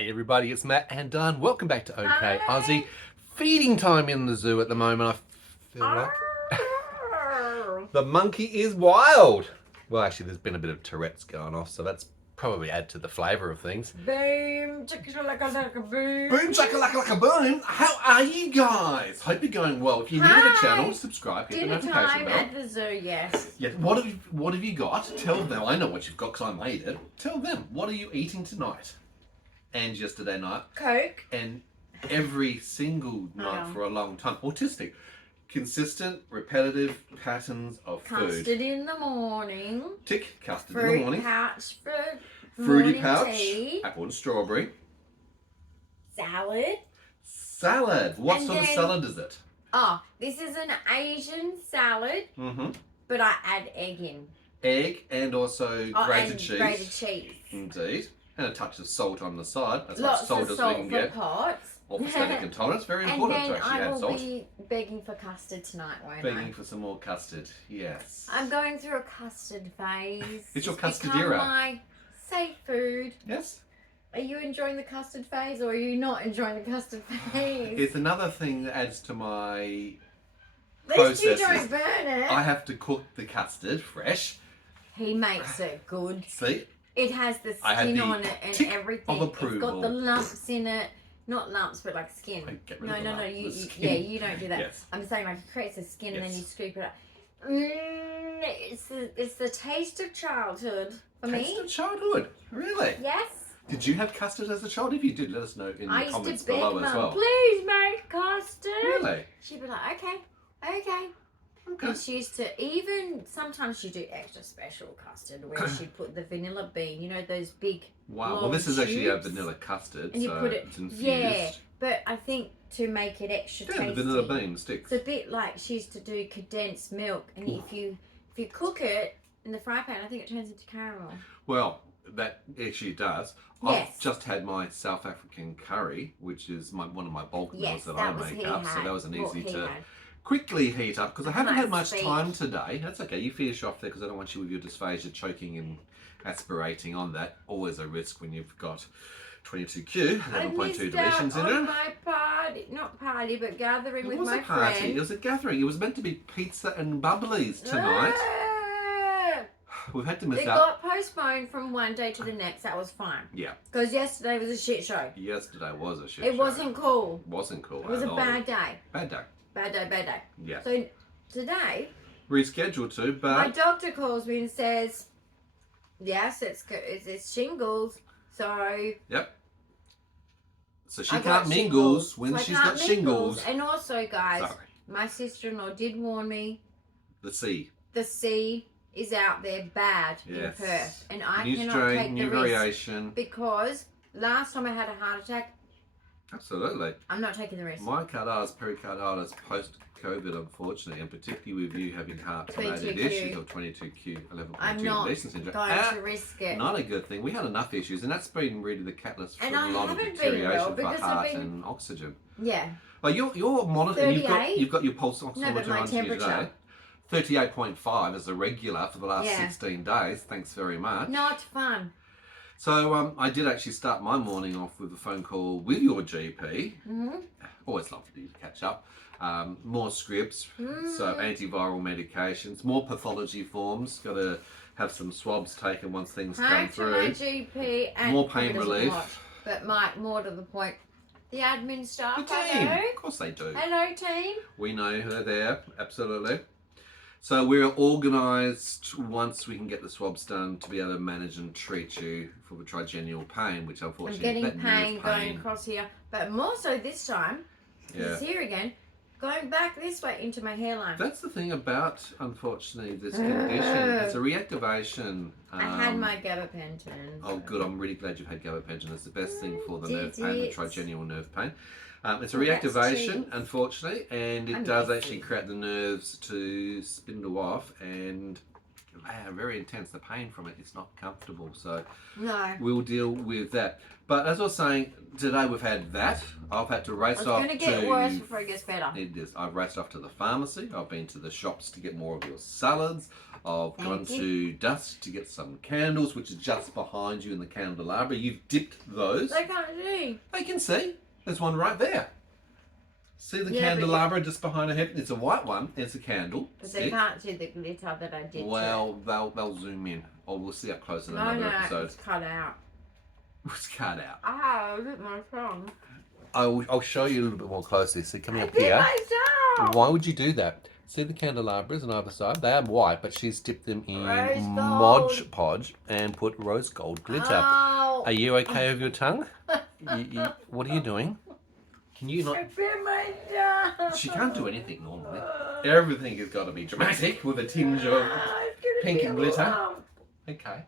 Hey everybody, it's Matt and Dyan. Welcome back to OK Hi. Aussie. Feeding time in the zoo at the moment. I feel like the monkey is wild. Well, actually, there's been a bit of Tourette's going off, so that's probably add to the flavour of things. Boom, chicka-lacka-lacka boom. Boom, chaka-lacka-lacka boom. How are you guys? Hope you're going well. If you're new to the channel, subscribe, hit the Dinner notification time bell. at the zoo, yes. Yeah, what have you got? Tell them. I know what you've got because I made it. Tell them. What are you eating tonight? And yesterday night. Coke. And every single night for a long time. Autistic. Consistent, repetitive patterns of food. Custard in the morning. Tick, custard Fruit in the morning. pouch for Fruity morning pouch. tea. Apple and strawberry. Salad. Salad. What And sort of then- salad is it? Oh, this is an Asian salad, but I add egg in. Egg and also grated and cheese. grated cheese. Indeed. And a touch of salt on the side. As Lots much salt of as salt we can for get. pots. Or for static intolerance. Very And important then to actually I add will salt. be begging for custard tonight, won't Begging I? for some more custard. Yes. I'm going through a custard phase. It's your custard become era. my safe food. Yes. Are you enjoying the custard phase or are you not enjoying the custard phase? It's another thing that adds to my At least you processes. don't burn it. I have to cook the custard fresh. He makes it good. See? It has the I had skin the on it and tick everything. of It's got approval. the lumps in it. Not lumps, but like skin. I get rid No, of the no, no. lump, You, the you, skin. yeah, you don't do that. Yes. I'm saying like it creates the skin and then Yes. you scoop it up. It's the taste of childhood for Taste me. of childhood. Really? Yes. Did you have custard as a child? If you did, let us know in I the used comments to beg below as Mum, well. please make custard. Really? She'd be like, okay, okay. Okay. And she used to even, sometimes she'd do extra special custard where she'd put the vanilla bean, you know, those big Wow. Well, long this is actually a tubes, vanilla custard, and you so put it, it's infused. yeah, but I think to make it extra Yeah, tasty, the vanilla bean sticks. it's a bit like she used to do condensed milk, and if you cook it in the fry pan, I think it turns into caramel. Well, that actually does. Yes. I've just had my South African curry, which is one of my bulk meals Yes, that that I was make he up. So had, that was an what easy he to had. quickly heat up because I haven't had much Nice time today. That's okay. You finish off there because I don't want you with your dysphagia choking and aspirating on that. Always a risk when you've got 22q, I 11.2 missed deletion out syndrome. on my party, not party, but gathering It with was my a party. friend. It was a gathering. It was meant to be pizza and bubblies tonight. Ah! We've had to miss It out. got postponed from one day to the next. That was fine. Yeah. Because yesterday was a shit show. Yesterday was a shit It show. wasn't cool. Wasn't cool. It was at a all. bad day. Bad day. Bad day, bad day. Yeah. So today, Rescheduled to, but my doctor calls me and says, yes, it's shingles. So yep. So she I got can't mingle shingles. when So I she's can't got mingle. shingles. And also, guys, Sorry. my sister-in-law did warn me The C. the C is out there bad Yes. in Perth. And I New cannot strain, take new the risk. variation. Because last time I had a heart attack, Absolutely. I'm not taking the risk. Myocarditis, pericarditis, post-COVID, unfortunately, and particularly with you having heart-related 22Q. issues of 22q, 11.2 I'm not deletion syndrome. going to risk it. Not a good thing. We had enough issues, and that's been really the catalyst for And a I lot of haven't been deterioration well for because heart I've been- and oxygen. Yeah. Well, you're monitoring. 38? You've got your pulse oximeter No, but my on to you temperature. today. 38.5 as a regular for the last Yeah. 16 days. Thanks very much. Not fun. So I did actually start my morning off with a phone call with your GP. Always love to catch up. More scripts, so antiviral medications, more pathology forms. Got to have some swabs taken once things come Home to through. my GP and More pain he doesn't relief. watch, but more to the point, the admin staff. The I team, know. of course they do. Hello, team. We know they're there, absolutely. So we're organised once we can get the swabs done to be able to manage and treat you for the trigeminal pain, which I'm unfortunately getting that nerve pain going across here, but more so this time. Yeah. It's here again, going back this way into my hairline. That's the thing about, unfortunately, this condition. It's a reactivation. I had my gabapentin. Oh, good. I'm really glad you've had gabapentin. It's the best thing for the Did nerve pain, the it? trigeminal nerve pain. It's a Oh, that's reactivation, cheap. unfortunately, and it I'm does messy. actually create the nerves to spindle off, and very intense. The pain from it is not comfortable, so No. we'll deal with that. But as I was saying, today we've had that. I've had to race It's off going to get worse before it gets better. It is. I've raced off to the pharmacy. I've been to the shops to get more of your salads. I've gone to dusk to get some candles, which is just behind you in the candelabra. You've dipped those. They can't see. They can see. There's one right there. See the candelabra just behind her head? It's a white one. It's a candle. But they can't see the glitter that I did. Well, they'll zoom in. Or we'll see up close in another episode. It's cut out. It's cut out. Ah, look at my tongue. I'll show you a little bit more closely. So coming up here. Why would you do that? See the candelabras on either side? They are white, but she's dipped them in Mod Podge and put rose gold glitter. Oh. Are you okay with your tongue? What are you doing? Can you not? I bit my tongue. She can't do anything normally. Everything has got to be dramatic with a tinge of pink and glitter. Okay.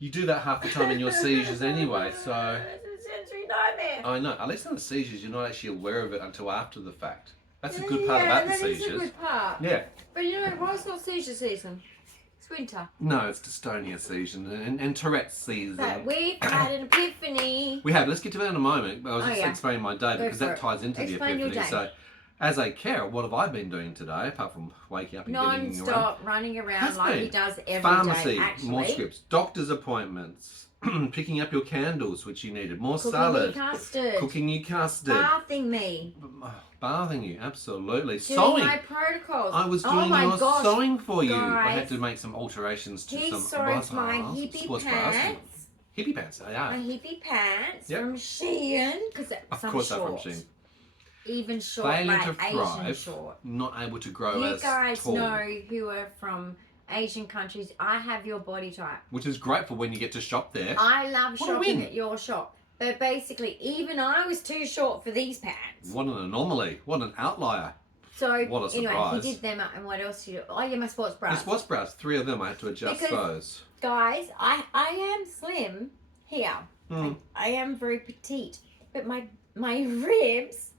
You do that half the time in your seizures anyway, so... It's a sensory nightmare. I know. At least in the seizures, you're not actually aware of it until after the fact. That's a good part about the seizures. That is a good part. Yeah. But you know, why it's not seizure season? It's winter. No, it's dystonia season and Tourette's season. But we've had an epiphany. We have. Let's get to that in a moment. I was just explaining my day because that ties into the Explain your epiphany. day. So, as a carer, what have I been doing today apart from waking up and getting around? Non-stop running around like he does every Pharmacy, day, actually. more scripts, doctor's appointments, picking up your candles, which you needed, more Cooking salad, your custard. cooking your custard, Bathing me. bathing you, absolutely. Doing Sewing. my protocols. I was doing your sewing for you. I had Guys. to make some alterations to He some sewed my hippie sports bras. pants. Hippie pants, they are. My hippie pants Yep. from Shein. Because Of some course, short. they're from Shein. Even short, Failing like to Asian thrive, short. not able to grow You as guys tall. know who are from Asian countries. I have your body type. Which is great for when you get to shop there. I love What a shopping win. at your shop. But basically, even I was too short for these pants. What an anomaly. What an outlier. So, What a anyway, surprise. he did them up. And what else did you do? Oh, yeah, my sports bras. The sports bras, 3 of them, I had to adjust Because- those. Guys, I am slim here. Mm. I am very petite. But my ribs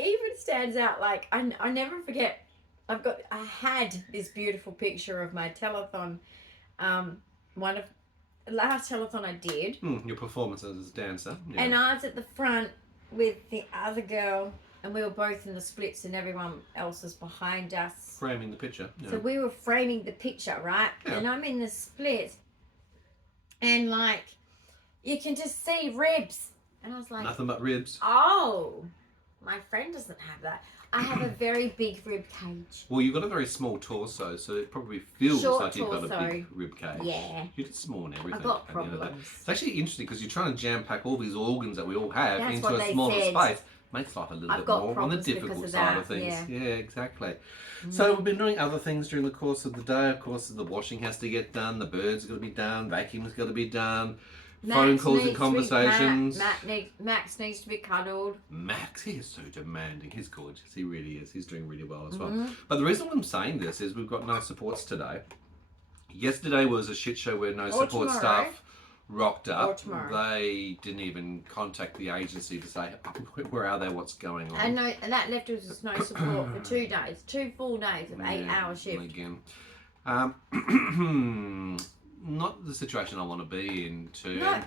even stands out. Like, I never forget. I had this beautiful picture of my telethon. Last telethon I did. Your performance as a dancer. Yeah. And I was at the front with the other girl, and we were both in the splits, and everyone else was behind us. Framing the picture. Yeah. So we were framing the picture, right? Yeah. And I'm in the split, and like, you can just see ribs. And I was like, Nothing but ribs. oh, my friend doesn't have that. I have a very big rib cage. Well, you've got a very small torso, so it probably feels Short like you've got a torso. big rib cage. Yeah. You're just small and everything. I've got at the end of the day. problems. It's actually interesting because you're trying to jam pack all these organs that we all have That's into what a they smaller said. space. Makes life a little I've bit got more on the problems because difficult of side that, of things. yeah. Yeah, exactly. So we've been doing other things during the course of the day. Of course, the washing has to get done, the birds got to be done, vacuum's got to be done. Phone calls and conversations. Max needs to be cuddled. Max, he is so demanding. He's gorgeous. He really is. He's doing really well as well. Mm-hmm. But the reason I'm saying this is we've got no supports today. Yesterday was a shit show where no support tomorrow. staff rocked up. Or tomorrow. They didn't even contact the agency to say, where are they, what's going on? And that left us with no support for 2 days. 2 full days of 8-hour shift. Again. Not the situation I want to be in too. No.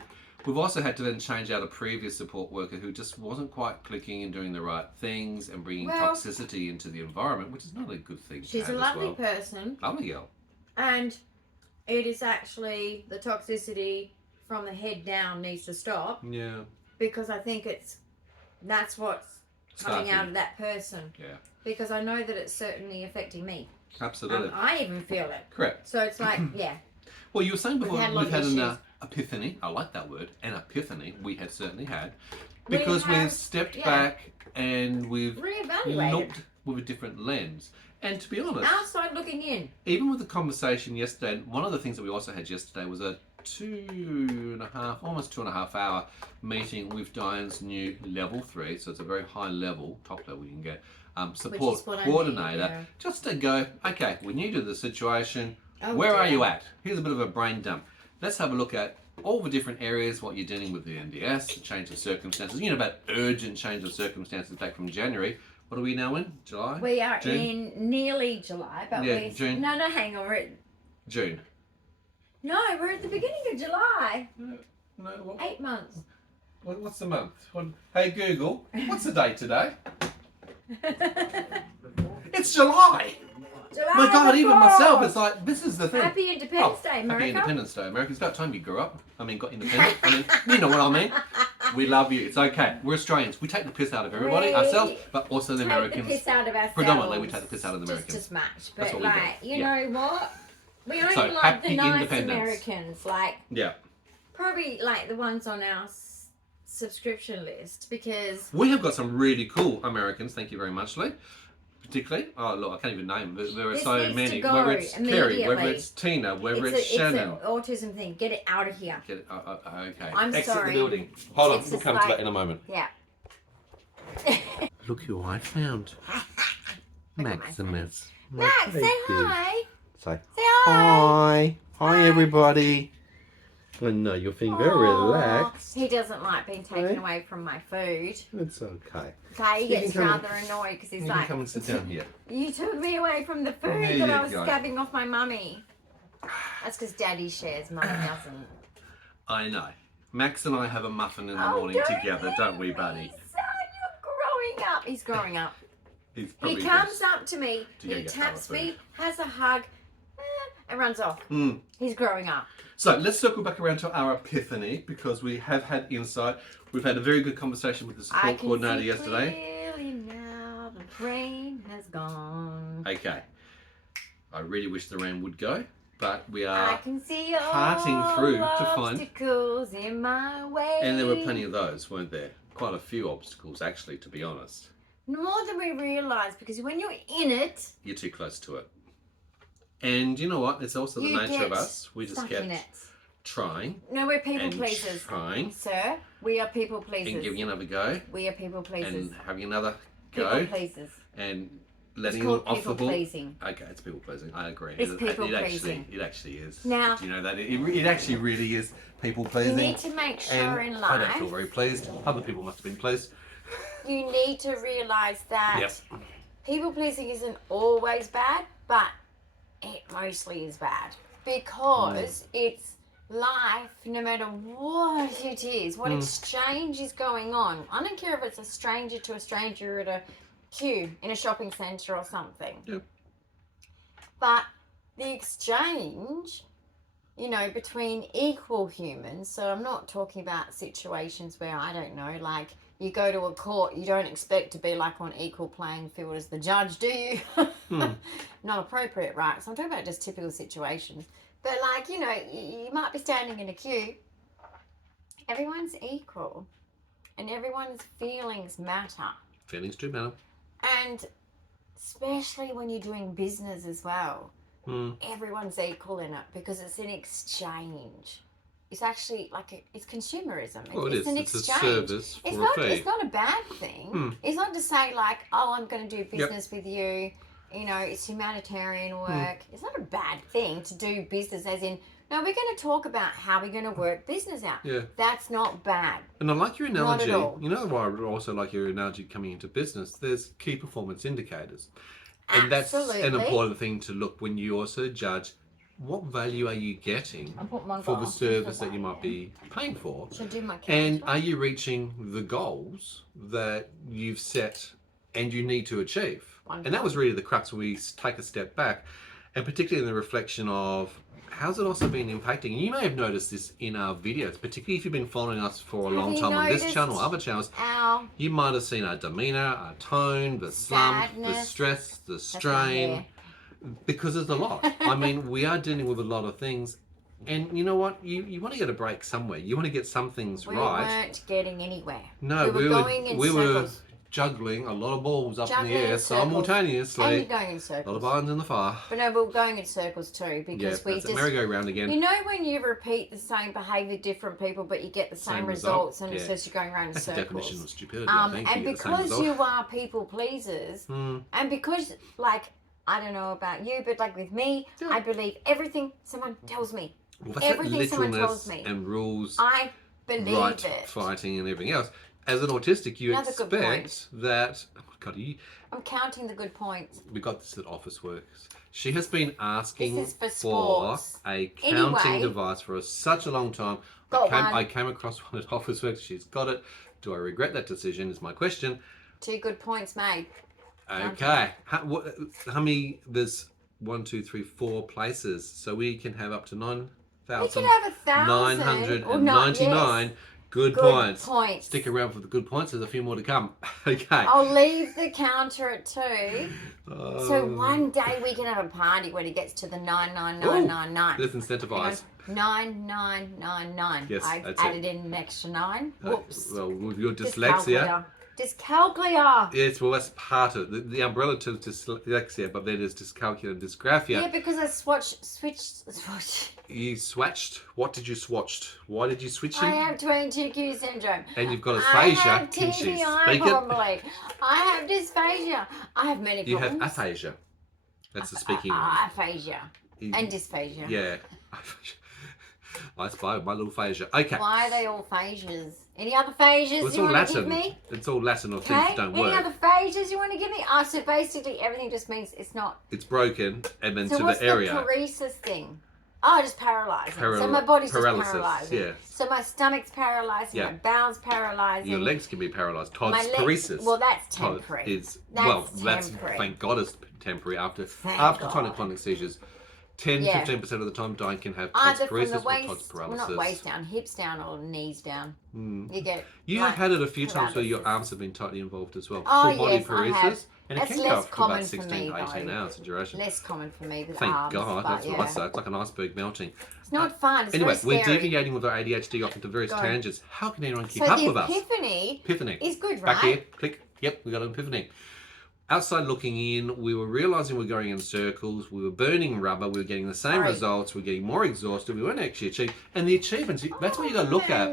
We've also had to then change out a previous support worker who just wasn't quite clicking and doing the right things and bringing toxicity into the environment, which is not a good thing. She's a lovely person. Lovely girl. And it is actually the toxicity from the head down needs to stop. Yeah. Because I think that's what's coming Starting. out of that person. Yeah. Because I know that it's certainly affecting me. Absolutely. I even feel it. Correct. So it's like, yeah. Well, you were saying before We've had an epiphany. I like that word. An epiphany. We had certainly had. Because we've stepped back and we've reevaluated. looked with a different lens. And to be honest, Outside looking in. even with the conversation yesterday, one of the things that we also had yesterday was a 2.5 hour meeting with Dyan's new level 3. So it's a very high level, top level you can get, support coordinator. Just to go, okay, we're new to the situation. Where are you at? Here's a bit of a brain dump. Let's have a look at all the different areas, what you're dealing with the NDIS, the change of circumstances. You know about urgent change of circumstances back from January. What are we now in? July? We are June? in nearly July, but Yeah, June. No, hang on. We're at, June. no, we're at the beginning of July. No, what, 8 months. what's the month? Hey Google, what's the date today? It's July! My God, the even myself, 4th. it's like, this is the thing. Happy Independence Day, America. Happy Independence Day, America. It's about time you grew up. I mean, got independent. I mean, you know what I mean. We love you. It's okay. We're Australians. We take the piss out of everybody, ourselves, but also the Americans. Take the piss out of ourselves. Predominantly, we take the piss out of the Americans. Just much. That's But what we like, do. you know what? We only So, like the happy nice independence. Americans. Like, Yeah. probably like the ones on our subscription list because We have got some really cool Americans. Thank you very much, Lee. Particularly, oh look, I can't even name them. There are This so needs to many. go Whether it's Kerry, whether immediately. it's Tina, whether it's it's Shannon. an autism thing. Get it out of here. Get it, okay. I'm Exit sorry. the building. Hold on, It's we'll just come to like- that in a moment. Yeah. Look who I found. Look at my Maximus. Max, say hi. Say Say hi. hi. Hi, everybody. I know you're feeling very Aw. relaxed. He doesn't like being taken Hey? away from my food. It's okay. Okay, he You gets can come rather annoyed because he's You like, can come and sit down here. you took me away from the food There that you I was go. scabbing off my mummy. That's because Daddy shares, Mummy doesn't. I know. Max and I have a muffin in the Oh, morning don't together, leave don't we, me, buddy? Son, you're growing up. He's growing up. He's He probably comes up to me, To go he get taps other me, food. has a hug, and runs off. Mm. He's growing up. So let's circle back around to our epiphany because we have had insight. We've had a very good conversation with the I support can coordinator see yesterday. clearly now the rain has gone. Okay. I really wish the rain would go, but we I are, can see all parting through to find- obstacles in my way. and there were plenty of those, weren't there? Quite a few obstacles, actually, to be honest. More than we realise, because when you're in it, You're too close to it. And you know what? It's also the you nature of get us. We just stuck kept in it. trying No, we're people and pleasers. trying Sir, we are people and pleasers. giving another go We are people pleasers. and having another People go pleasers. and It's letting called it off the people ball. pleasing. Okay, it's people pleasing. I agree. It's people pleasing. It actually is. Now- do you know that it actually really is people You pleasing. need to make sure And in I don't feel life, very pleased. Other people must have been pleased. you need to realise that Yep. people pleasing isn't always bad, but it mostly is bad. Because it's life, no matter what it is, what exchange is going on. I don't care if it's a stranger to a stranger at a queue in a shopping centre or something. Yep. But the exchange, you know, between equal humans, so I'm not talking about situations where, I don't know, like you go to a court, you don't expect to be like on equal playing field as the judge, do you? Not appropriate, right? So I'm talking about just typical situations. But like, you know, you might be standing in a queue. Everyone's equal. And everyone's feelings matter. Feelings do matter. And especially when you're doing business as well. Everyone's equal in it because it's an exchange. It's actually like it's consumerism. Well, it's an It's exchange. a service for It's a not. fee. It's not a bad thing. It's not to say like, oh, I'm going to do business with you. You know, it's humanitarian work. It's not a bad thing to do business, as in, no, we're going to talk about how we're going to work business out. Yeah. That's not bad. And I like your analogy. Not at all. You know why I also like your analogy coming into business? There's key performance indicators. And that's an Absolutely. important thing to look when you also judge what value are you getting I'll put my for the glasses service that away. you might be paying for. Should I do my And camera? are you reaching the goals that you've set and you need to achieve? And that was really the crux when we take a step back, and particularly in the reflection of how's it also been impacting. You may have noticed this in our videos, particularly if you've been following us for a Have long you time on this noticed channel, other channels. Ow. You might have seen our demeanour, our tone, the slump, the Sadness. stress, the That's my strain, hair. because there's a lot. I mean, we are dealing with a lot of things. And you know what? You want to get a break somewhere. You want to get some things We right. weren't getting anywhere. No, we were going in we were circles. juggling a lot of balls up Juggling in the air in circles. And simultaneously. you're going in A lot circles. of irons in the fire. But no, we were going in circles too Yeah, because we that's a just. merry-go-round again. You know when you repeat the same behaviour, different people, but you get the same Same result, results, and it's yeah. just you're going around in That's the circles. definition of stupidity, I think. And You get the same because result. you are people pleasers, and because like I don't know about you, but like with me, Yeah. I believe everything someone tells me. Well, that's everything that someone literalness tells me. and rules, I believe right it. fighting and everything else. As an autistic, you Another good expect that... Oh, God, I'm counting the good points. we got this at Office Works. She has been asking This is for for sports. a counting Anyway. device for such a long time. Got one. I came across one at Office Works. She's got it. Do I regret that decision is my question. 2 good points made. Okay. How many, there's 4 places. So we can have up to We could have 1,000 or not, 999 yes. good points. Stick around for the good points. There's a few more to come. Okay. I'll leave the counter at 2. So one day we can have a party when it gets to the 99999. Let's incentivize. 9999. Yes, I've that's added in an extra 9. Whoops. Well, with your dyslexia. Dyscalculia. Yes, well, that's part of it. The umbrella to dyslexia, but then there's dyscalculia and dysgraphia. Yeah, because I switched. You swatched? What did you swatched? Why did you switch I it? have 22q syndrome. And you've got I aphasia. have Can she TBI speak probably. I have dysphagia. I have many You problems. have aphasia. That's the speaking one. Aphasia. And dysphagia. Yeah. I spy my little phasia. Okay. Why are they all phasias? Any other phasias Well, it's you all want to Latin. give me? It's all Latin or Okay. things that don't Any work. other phasias you want to give me? Oh, so basically everything just means it's not. It's broken, and then So to what's the area. the paresis thing? Oh, just paralyzing. So my body's paralysis, just paralyzing. yeah. So my stomach's paralyzing. Yeah. My bowel's paralyzing. Your legs can be paralysed. Todd's My legs- paresis. well, that's Todd temporary. is That's that's thank God it's temporary after Thank after God. tonic-clonic seizures. 10-15% of the time, Dyan can have Todd's Either from paresis the or Todd's waist, well, paralysis. not waist down, hips down, or knees down. You get. You like, have had it a few times where your paralysis. arms have been tightly involved as well. Oh, Full body yes, I have. paresis, and That's it can go less up to common about for 16 me, to 18 though. hours in duration. Less common for me with Thank arms. God, but that's yeah. what I say. It's like an iceberg melting. It's not fun. It's Anyway, very we're scary. deviating with our ADHD off into various Go on. tangents. How can anyone keep So up the with us? Epiphany Epiphany. is good, Back right? here, click. Yep, we got an epiphany. Outside looking in, we were realizing we're going in circles. We were burning rubber. We were getting the same Right. results. We were getting more exhausted. We weren't actually achieving. And the achievements, that's what you got to look at.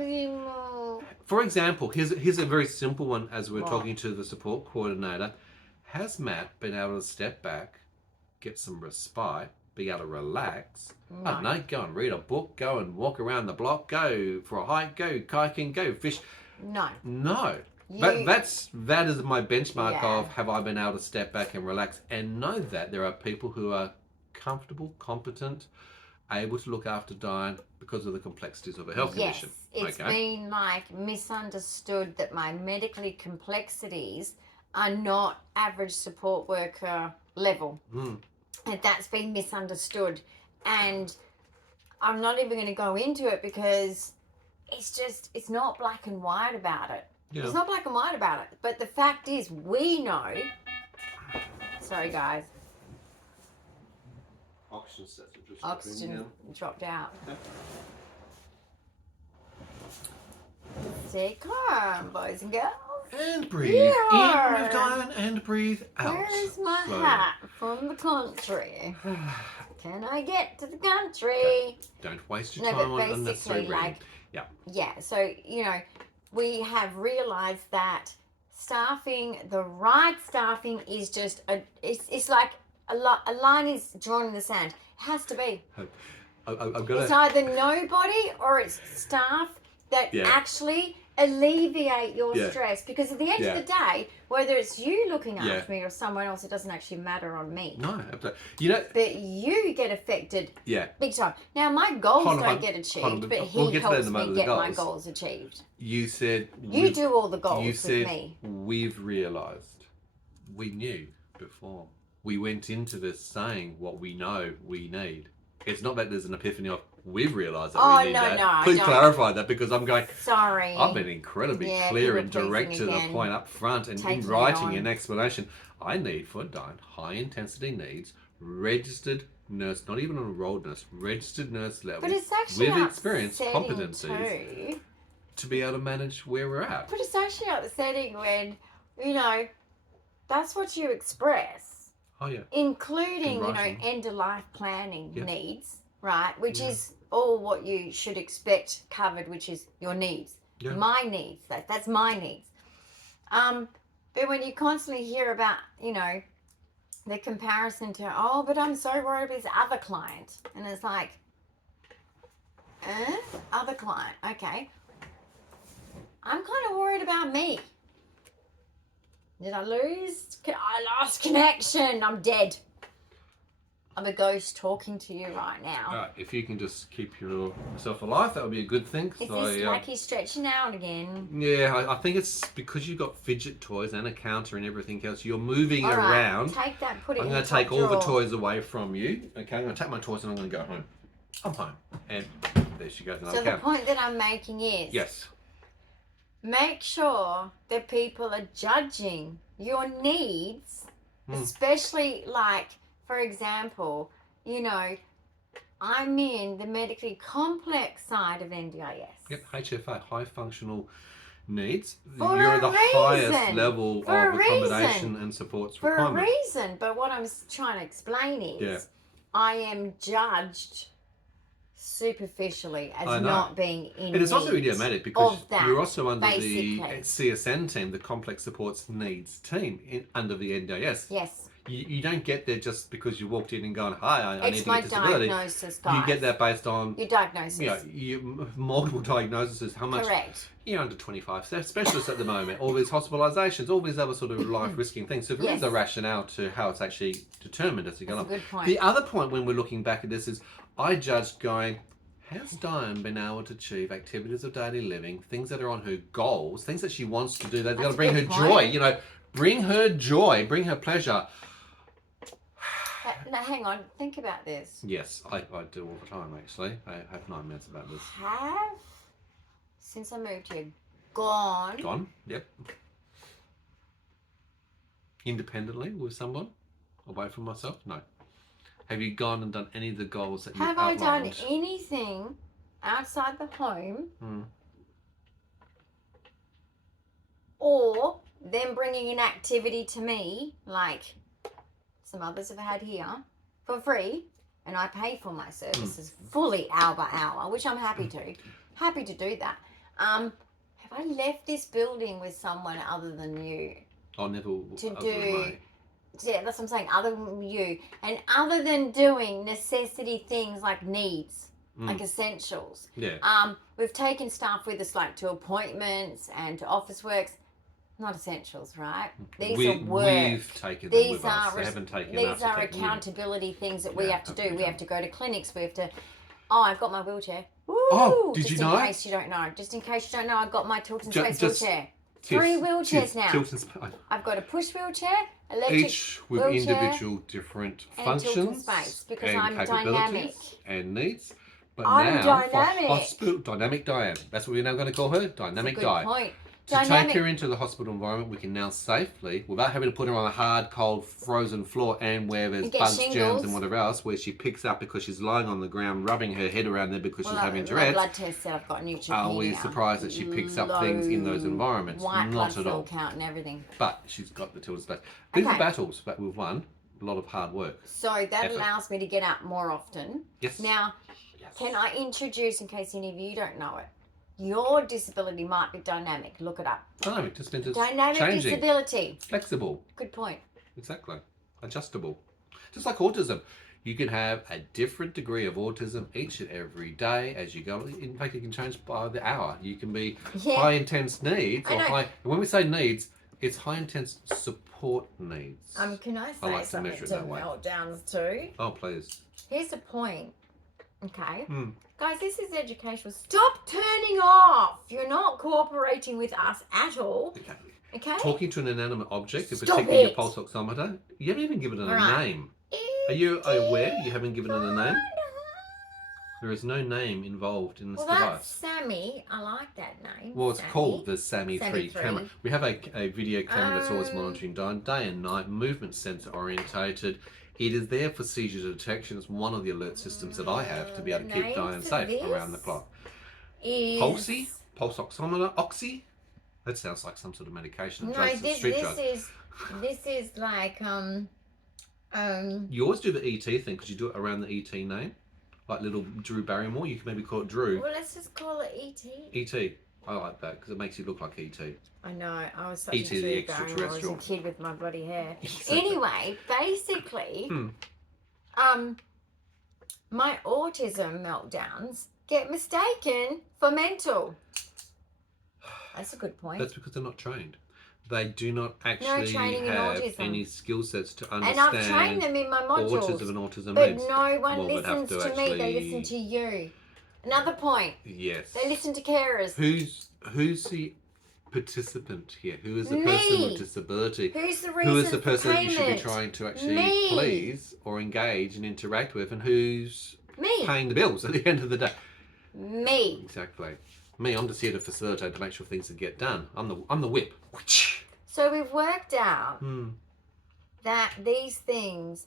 For example, here's a very simple one as we're What? talking to the support coordinator. Has Matt been able to step back, get some respite, be able to relax? No. I don't know, go and read a book, go and walk around the block, go for a hike, go kayaking, go fish. No. No. You- That is my benchmark Yeah. of have I been able to step back and relax and know that there are people who are comfortable, competent, able to look after Dyan because of the complexities of a health Yes, condition. it's been like misunderstood that my medically complexities are not average support worker level. And that's been misunderstood. And I'm not even going to go into it because it's not black and white about it. Yeah. It's not black and white about it. But the fact is, we know. Sorry, guys. Oxygen sets are just Oxygen dropped out. Stay calm, boys and girls. And breathe Yeah. in with Dyan and breathe out. Where's my slowly. hat from the country? Can I get to the country? Don't waste your No, time but on unnecessary basically, reading. like, Yeah. yeah, so, you know, we have realised that staffing, the right staffing is just, it's like a line is drawn in the sand. It has to be. I've got It's to... either nobody or it's staff that Yeah. actually alleviate your Yeah. stress. Because at the end Yeah. of the day, whether it's you looking Yeah. after me or someone else, it doesn't actually matter on me. No, absolutely. You know... But you get affected Yeah. big time. Now, my goals Hold on, don't get hold achieved, on, but we'll he get to that in helps a me moment, get the my goals. goals achieved. You said... You do all the goals You with said me. we've realised. We knew before. We went into this saying what we know we need. It's not that there's an epiphany of we've realised that Oh, we need no, that. no, I Please don't. clarify that because I'm going... Sorry. I've been incredibly Yeah, clear keep and direct repeating to the again. point up front and Taking in it writing on. an explanation. I need for Dyan high intensity needs, registered nurse, not even an enrolled nurse, registered nurse level But it's actually with experience, upsetting competencies too. to be able to manage where we're at. But it's actually upsetting when, you know, that's what you express, Oh yeah. including, you know, writing. end of life planning Yeah. needs, right? Which Yeah. is all what you should expect covered, which is your needs. Yeah. My needs. That's my needs. But when you constantly hear about, you know, the comparison to, oh, but I'm so worried about this other client. And it's like, other client, okay. I'm kind of worried about me. Did I lose? I lost connection. I'm dead. of a ghost talking to you right now. All right, if you can just keep yourself alive, that would be a good thing. Is this like he's stretching out again? Yeah, I think it's because you've got fidget toys and a counter and everything else. You're moving All right, around. take that, put it I'm in going the to take top all the drawer. toys away from you. Okay, I'm going to take my toys and I'm going to go home. I'm home. And there she goes. So the point that I'm making is... Yes. Make sure that people are judging your needs, especially like, for example, you know, I'm in the medically complex side of NDIS. Yep, HFA, high functional needs. For You're a at the highest reason. level For of a accommodation reason. and supports For a requirement. reason, but what I'm trying to explain is I am judged superficially as not being in And it's also need idiomatic because of that, you're also under basically. the CSN team, the Complex Supports Needs team, under the NDIS. Yes. You don't get there just because you walked in and gone, hi, I need It's to my get disability. diagnosis, guys. You get that based on Your diagnosis. Multiple diagnoses, how much Correct. you're under 25 specialists at the moment, all these hospitalisations, all these other sort of life risking things. So there is a rationale to how it's actually determined as you go along. That's a good point. The other point when we're looking back at this is I judged going, how's Dyan been able to achieve activities of daily living, things that are on her goals, things that she wants to do, they've got to bring her joy, bring her joy, bring her pleasure. Now, hang on, think about this. Yes, I do all the time, actually. I have 9 minutes about this. Since I moved here, gone? Gone, yep. Independently with someone? Away from myself? No. Have you gone and done any of the goals that you've outlined? Have I done anything outside the home? Or them bringing an activity to me, like some others have had here, for free, and I pay for my services fully hour by hour, which I'm happy to do that. Have I left this building with someone other than you? I never to do. Yeah, that's what I'm saying. Other than you, and other than doing necessity things like needs, like essentials. Yeah. We've taken staff with us like to appointments and to office works. Not essentials, right? These are work. We've taken them with us. They haven't taken us. These are accountability things that we have to do. We have to go to clinics. We have to. Oh, I've got my wheelchair. Woo! Oh, did you know? Just in case you don't know. Just in case you don't know, I've got my tilt and space wheelchair. 3 wheelchairs now. I've got a push wheelchair, electric each with wheelchair, individual different functions space, because and I'm capabilities dynamic. and needs. But I'm now dynamic. for hospital, dynamic Dyan. That's what we're now going to call her, dynamic That's a good point. To take her into the hospital environment, we can now safely, without having to put her on a hard, cold, frozen floor and where there's bugs, germs and whatever else, where she picks up because she's lying on the ground, rubbing her head around there because she's having Tourette's. Blood test said I've got neutropenia. Are we surprised that she picks up things in those environments? White Not blood at all. cell count and everything. But she's got the tilted space. These are battles that we've won. A lot of hard work. So that allows me to get out more often. Yes. Now, can I introduce, in case any of you don't know it, your disability might be dynamic. Look it up. Dynamic just means it's dynamic changing. Disability. Flexible. Good point. Exactly. Adjustable. Just like autism. You can have a different degree of autism each and every day as you go. In fact, you can change by the hour. You can be high intense needs or high. When we say needs, it's high intense support needs. Can I say like something to meltdowns too? Oh, please. Here's the point. Okay. Guys, this is educational. Stop turning off. You're not cooperating with us at all. Okay? Talking to an inanimate object, particularly your pulse oximeter, you haven't even given it a name. Are you aware you haven't given it a name? There is no name involved in this device. That's Sammy. I like that name. Well, it's Sammy. called the Sammy 3 camera. We have a video camera that's always monitoring day and night, movement sensor orientated. It is there for seizure detection. It's one of the alert systems that I have to be able to keep Dyan safe around the clock. Pulsey? Pulse oximeter? Oxy? That sounds like some sort of medication. No, this is like You always do the ET thing because you do it around the ET name. Like little Drew Barrymore, you can maybe call it Drew. Well, let's just call it ET. ET. I like that because it makes you look like ET. I know. I was such E.T. a the Drew Barrymore. I was a kid with my bloody hair. Exactly. Anyway, basically, my autism meltdowns get mistaken for mental. That's a good point. That's because they're not trained. they do not No actually training in have autism. any skill sets to And understand I've trained them in my modules. autism and autism But needs. no one Well, they'd have listens to to me. They actually- listen to you. Another point. Yes. They listen to carers. Who's the participant here? Who is the Me. person with disability? Who's the reason Who is the for person that you should be payment? trying to actually Me. please or engage and interact with, and who's Me. paying the bills at the end of the day? Me. Exactly. Me, I'm just here to facilitate, to make sure things get done. I'm the whip. So we've worked out Hmm. that these things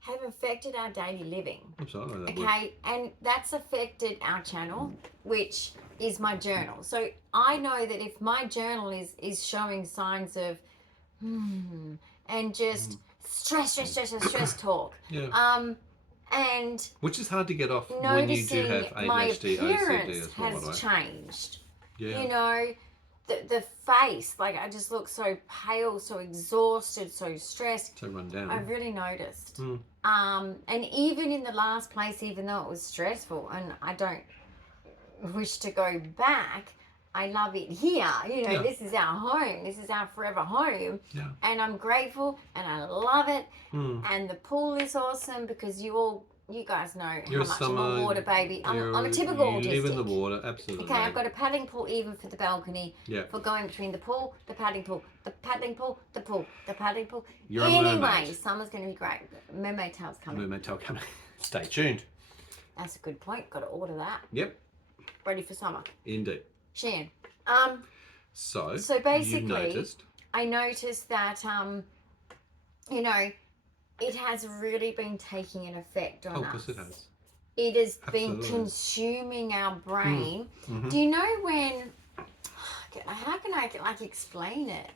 have affected our daily living. I'm sorry. That Okay, and that's affected our channel, which is my journal. So I know that if my journal is showing signs of and just stress talk. Yeah. And Which is hard to get off when you noticing do have my ADHD, OCD appearance as well. by the way. has changed. Yeah. You know, the face, like I just look so pale, so exhausted, so stressed. So run down. I've really noticed. Mm. And even in the last place, even though it was stressful and I don't wish to go back, I love it here. You know, Yeah. this is our home. This is our forever home. Yeah. And I'm grateful and I love it. Mm. And the pool is awesome because you guys know You're how much summer, I'm a water baby. I'm a typical autistic. You live in the water, absolutely. Okay, I've got a paddling pool even for the balcony. Yeah. For going between the pool, the paddling pool, the paddling pool, the pool, the paddling pool. You're a anyway, mermaid. summer's going to be great. Mermaid tail's coming. Mermaid tail coming. Stay tuned. That's a good point. Got to order that. Yep. Ready for summer. Indeed. Shan. So basically, you noticed. I noticed that you know, it has really been taking an effect on us. Oh, of course it has. It has been Absolutely. consuming our brain. Mm-hmm. Do you know when? How can I like explain it?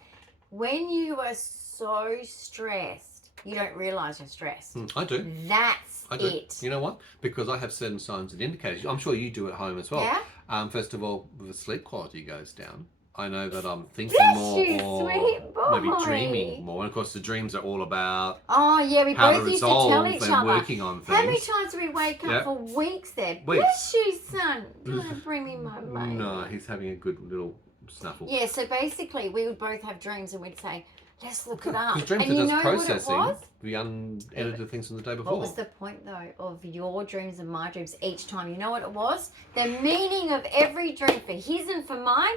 When you are so stressed, you don't realize you're stressed. I do. That's I do. it. You know what? Because I have certain signs that indicate. I'm sure you do at home as well. Yeah. First of all, the sleep quality goes down. I know that I'm thinking Bless more, you, or sweet boy. maybe dreaming more. And of course, the dreams are all about Oh yeah, we how to both used to tell resolve each and other. working on things. How many times do we wake up Yeah. for weeks there? Weeks. Bless you, son. Do you want to bring me my baby? No, he's having a good little snuffle. Yeah, so basically we would both have dreams and we'd say, let's look it up. Because dreams And are you just know processing what it was? the unedited things from the day before. What was the point though of your dreams and my dreams each time? You know what it was? The meaning of every dream for his and for mine,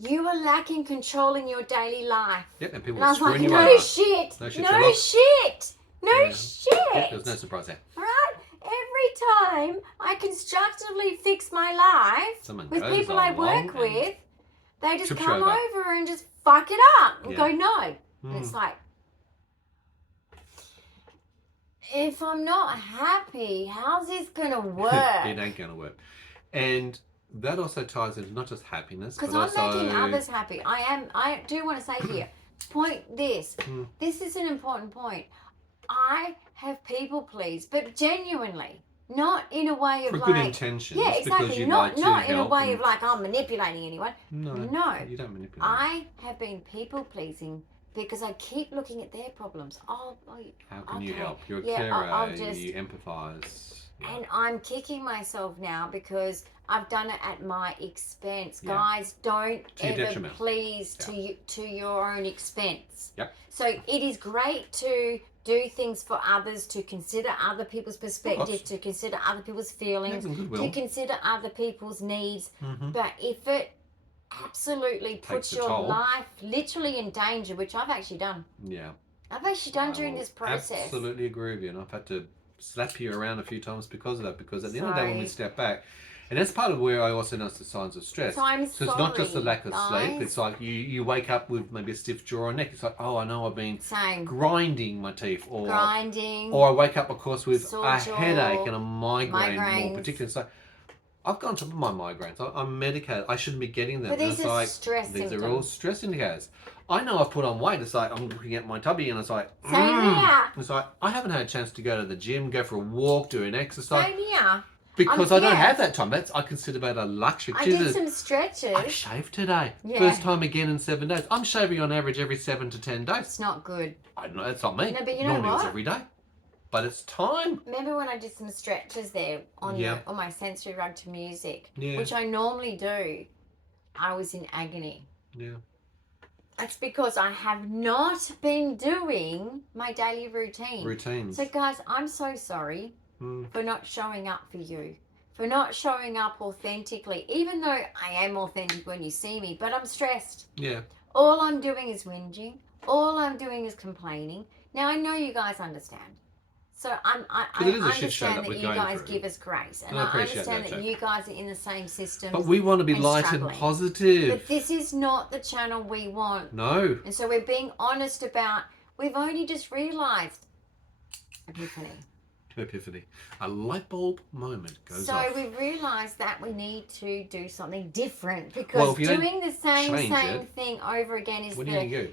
you were lacking control in your daily life. Yep, and people And I were was like, screwing you no over. shit, No shit, no Sherlock. shit, no Yeah. shit. Yep, there's no surprise there. Right? Every time I constructively fix my life Someone with goes people I along work and with, they just trips you come over. over and just fuck it up and Yeah. go no. And it's Mm. like, if I'm not happy, how's this gonna work? It ain't gonna work. And that also ties into not just happiness, but Because I'm also making others happy. I do want to say here, this is an important point. I have people please, but genuinely, not in a way of for like, good intentions. yeah, Because exactly, you'd not like to in a help way and- of like I'm manipulating anyone. No, No. you don't manipulate. I have been people pleasing because I keep looking at their problems. How can you okay. help? You're a Yeah, carer. I'll just- You empathise. Yeah. And I'm kicking myself now because I've done it at my expense. Yeah. Guys, don't To your ever detriment. please to your own expense. Yep. So it is great to do things for others, to consider other people's perspective, to consider other people's feelings, some to goodwill. consider other people's needs. Mhm. But if it absolutely puts Takes a your toll. life literally in danger, which I've actually done. Yeah. I've actually done I during will this process. Absolutely agree with you, and I've had to slap you around a few times because of that. Because at the end of the day, when we Sorry. step back, and that's part of where I also notice the signs of stress. So I'm So it's not just the sorry, lack of sleep. guys. It's like you wake up with maybe a stiff jaw or neck. It's like, oh, I know I've been Same. grinding my teeth, or Grinding. I wake up, of course, with Sore a jaw, headache and a migraine, more migraines. particularly. So I've gone to my migraines. I'm medicated. I shouldn't be getting them. But And these it's are like, stress these symptoms. are all stress indicators. I know I've put on weight. It's like I'm looking at my tubby and it's like, Same here. It's like I haven't had a chance to go to the gym, go for a walk, do an exercise Same here. because I don't yeah. have that time. I consider that a luxury. I did Jesus, some stretches. I shaved today. Yeah. First time again in 7 days. I'm shaving on average every 7 to 10 days. It's not good. I know that's not me. No, but you know Normally it's what? every day. But it's time. Remember when I did some stretches there on Yeah. on my sensory rug to music, Yeah. which I normally do? I was in agony. Yeah. It's because I have not been doing my daily routines. So guys, I'm so sorry for not showing up for you, for not showing up authentically, even though I am authentic when you see me, but I'm stressed. Yeah. All I'm doing is whinging. All I'm doing is complaining. Now, I know you guys understand. So I understand that you guys give us grace. And I understand that you guys are in the same system. But we want to be light and positive. But this is not the channel we want. No. And so we're being honest about, we've only just realised. Epiphany. A light bulb moment goes So off. we've realised that we need to do something different, because doing the same thing over again is the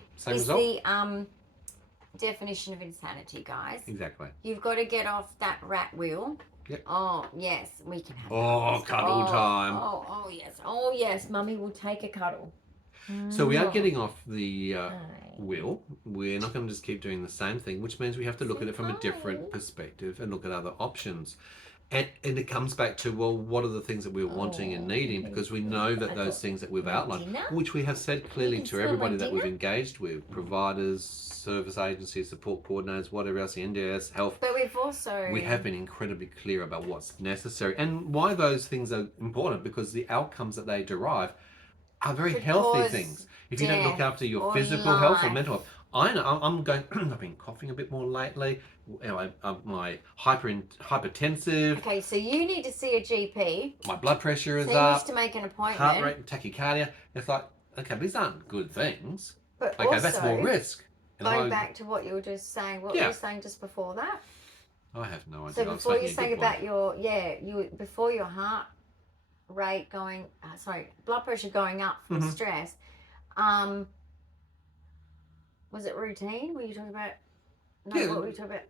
definition of insanity, guys. Exactly. You've got to get off that rat wheel. Yep. Oh, yes, we can have cuddle time. Oh, yes, Mummy will take a cuddle. So we are getting off the wheel. We're not going to just keep doing the same thing, which means we have to look at it from a different perspective and look at other options. And it comes back to, well, what are the things that we're wanting and needing? Because we know that those things that we've outlined, which we have said clearly to everybody that we've engaged with, providers, service agencies, support coordinators, whatever else, the NDIS, health. But we have been incredibly clear about what's necessary and why those things are important, because the outcomes that they derive are very healthy things. If you don't look after your physical health or mental health, I know I'm going. I've been coughing a bit more lately. My hypertensive. Okay, so you need to see a GP. My blood pressure is up. up. You need to make an appointment. Heart rate, tachycardia. It's like, okay, these aren't good things. But okay, also, that's more risk. Going back to what you were just saying, what were you saying just before that? I have no idea. So before you saying about before your heart rate going, blood pressure going up from stress. Was it routine? Were you talking about? No, what were you talking about?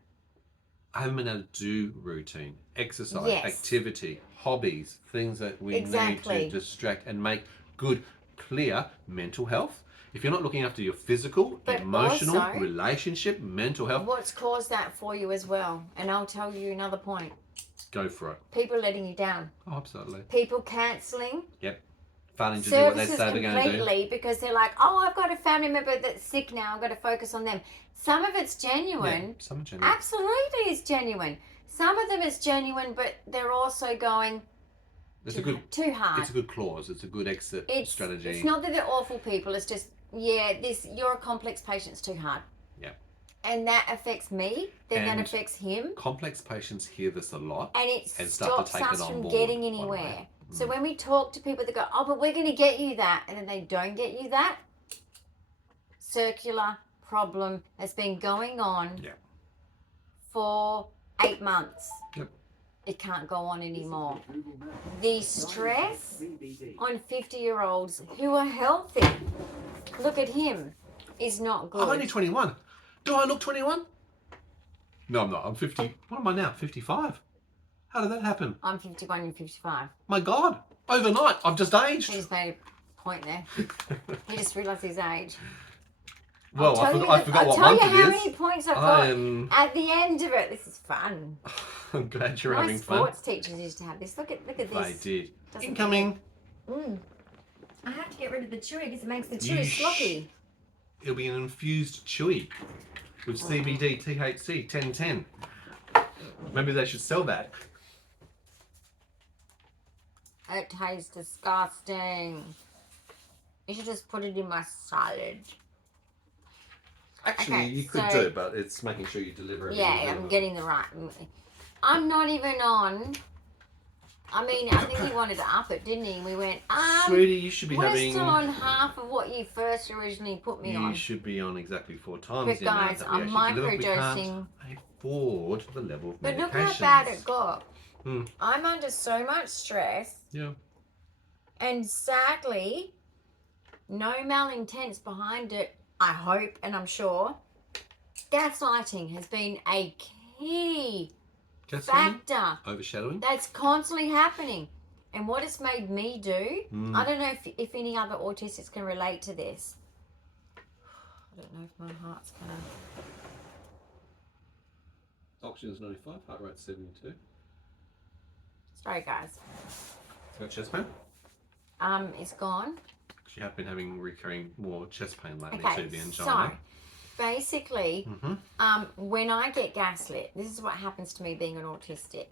I haven't been able to do routine, exercise, activity, hobbies, things that we need to distract and make good, clear mental health. If you're not looking after your physical, emotional, relationship, mental health. What's caused that for you as well? And I'll tell you another point. Go for it. People letting you down. Oh, absolutely. People cancelling. Yep. Failing to do what they say they're going to do. Completely, because they're like, oh, I've got a family member that's sick now. I've got to focus on them. Some of it's genuine. Yeah, some are genuine. Absolutely, it's genuine. Some of them is genuine, but they're also going too hard. It's a good clause. It's a good exit strategy. It's not that they're awful people. It's just, you're a complex patient. It's too hard. Yeah. And that affects me. Then that affects him. Complex patients hear this a lot. And it stops us from getting anywhere. So when we talk to people that go, oh, but we're going to get you that, and then they don't get you that, circular problem has been going on for 8 months. Yep. It can't go on anymore. The stress on 50-year-olds who are healthy, look at him, is not good. I'm only 21. Do I look 21? No, I'm not. I'm 50. What am I now? 55? How did that happen? I'm 51 and 55. My God. Overnight, I've just aged. He just made a point there. He just realised his age. Well, I forgot what month it is. I'll tell you how many points I've got at the end of it. This is fun. I'm glad you're having fun. My sports teachers used to have this. Look at this. They did. Incoming. I have to get rid of the chewy because it makes the chewy sloppy. It'll be an infused chewy with CBD, THC, 1010. Maybe they should sell that. It tastes disgusting. You should just put it in my salad. Actually, you could do it, but it's making sure you deliver it. Yeah, I'm getting the right. I'm not even on. I mean, I think he wanted to up it, didn't he? We went, Sweetie, you should be we're having... still on half of what you first originally put me on. You should be on exactly 4 times the amount that we actually deliver. We can't afford the level of medications. But look how bad it got. I'm under so much stress. Yeah. And sadly, no malintents behind it, I hope, and I'm sure. Gaslighting has been a key factor. Overshadowing. That's constantly happening. And what it's made me do, I don't know if any other autistics can relate to this. I don't know if my heart's gonna... Oxygen's 95, heart rate 72. Sorry, guys. Got chest pain? It's gone. She has been having recurring more chest pain lately too, the so angina. basically, when I get gaslit, this is what happens to me being an autistic.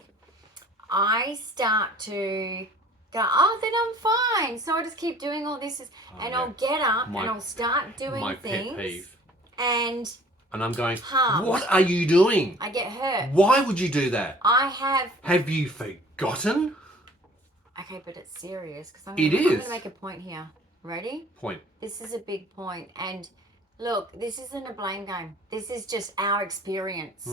I start to go, oh, then I'm fine. So I just keep doing all this, and I'll get up and I'll start doing things. Pet peeve. And I'm going, harmed. what are you doing? I get hurt. Why would you do that? I have. Have you forgotten? Okay, but it's serious because I'm going to make a point here. Ready? Point. This is a big point. And look, this isn't a blame game. This is just our experience.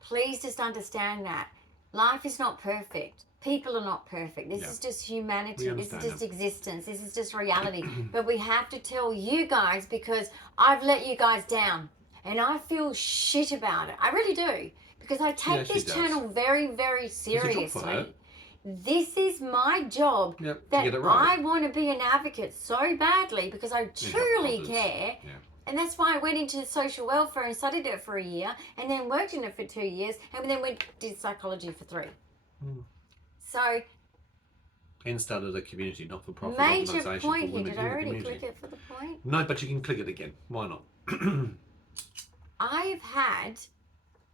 Please just understand that. Life is not perfect. People are not perfect. This is just humanity. This is just existence. This is just reality. But we have to tell you guys because I've let you guys down. And I feel shit about it. I really do. Because I take this channel very, very seriously. This is my job that I want to be an advocate so badly because I truly care. And that's why I went into social welfare and studied it for a year and then worked in it for 2 years and then did psychology for 3. So... And started a community, not-for-profit major organisation. Point here. Did I already click it for the point? No, but you can click it again. Why not? I've had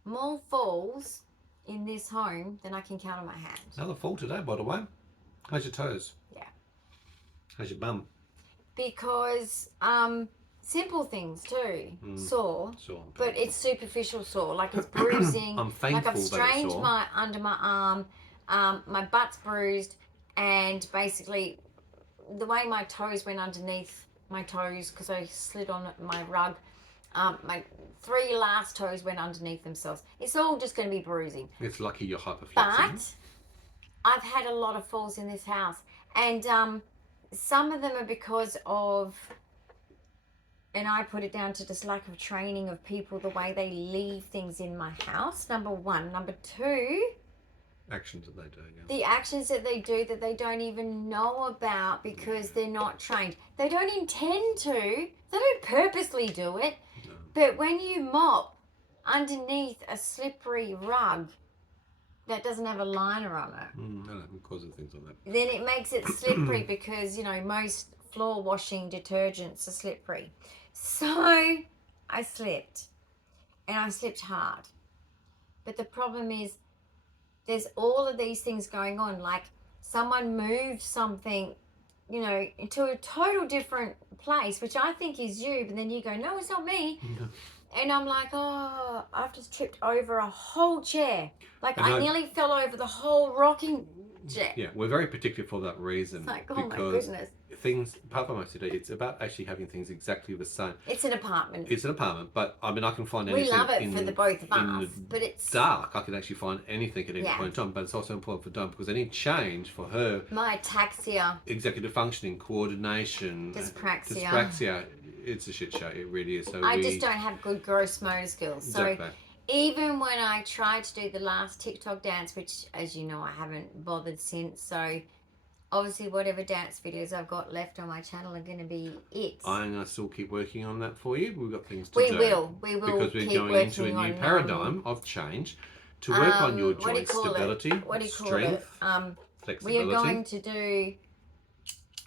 more falls in this home than I can count on my hand. Another fall today, by the way. How's your toes? Yeah. How's your bum? Because simple things too. Sore. But it's superficial sore. Like it's bruising. I'm thankful like I've strained under my arm. My butt's bruised. And basically, the way my toes went underneath my toes, because I slid on my rug, my 3 last toes went underneath themselves. It's all just going to be bruising. It's lucky you're hyperflexible. But I've had a lot of falls in this house. And some of them are because of, and I put it down to just lack of training of people, the way they leave things in my house, number 1. Number 2... actions that they do, the actions that they do that they don't even know about because they're not trained. They don't intend to. They don't purposely do it. No. But when you mop underneath a slippery rug that doesn't have a liner on it, no, because of things like that, then it makes it slippery because, you know, most floor washing detergents are slippery. So I slipped, and I slipped hard. But the problem is, there's all of these things going on, like someone moved something, you know, into a total different place, which I think is you, but then you go, no, it's not me. And I'm like, oh, I've just tripped over a whole chair. Like I nearly fell over the whole rocking chair. Yeah, we're very particular for that reason. It's like, oh my goodness. Things, apart from OCD, it's about actually having things exactly the same. It's an apartment. It's an apartment, but I mean, I can find anything. We love it for the both of us, but it's dark. I can actually find anything at any point in time, but it's also important for Dyan because any change for her, my ataxia, executive functioning, coordination, dyspraxia, it's a shit show. It really is. So I just don't have good gross motor skills. So even when I tried to do the last TikTok dance, which, as you know, I haven't bothered since, so obviously whatever dance videos I've got left on my channel are going to be it. I'm going to still keep working on that for you. We've got things to do. We will because we're going into a new paradigm of change to work on your joint stability, strength, flexibility. We are going to do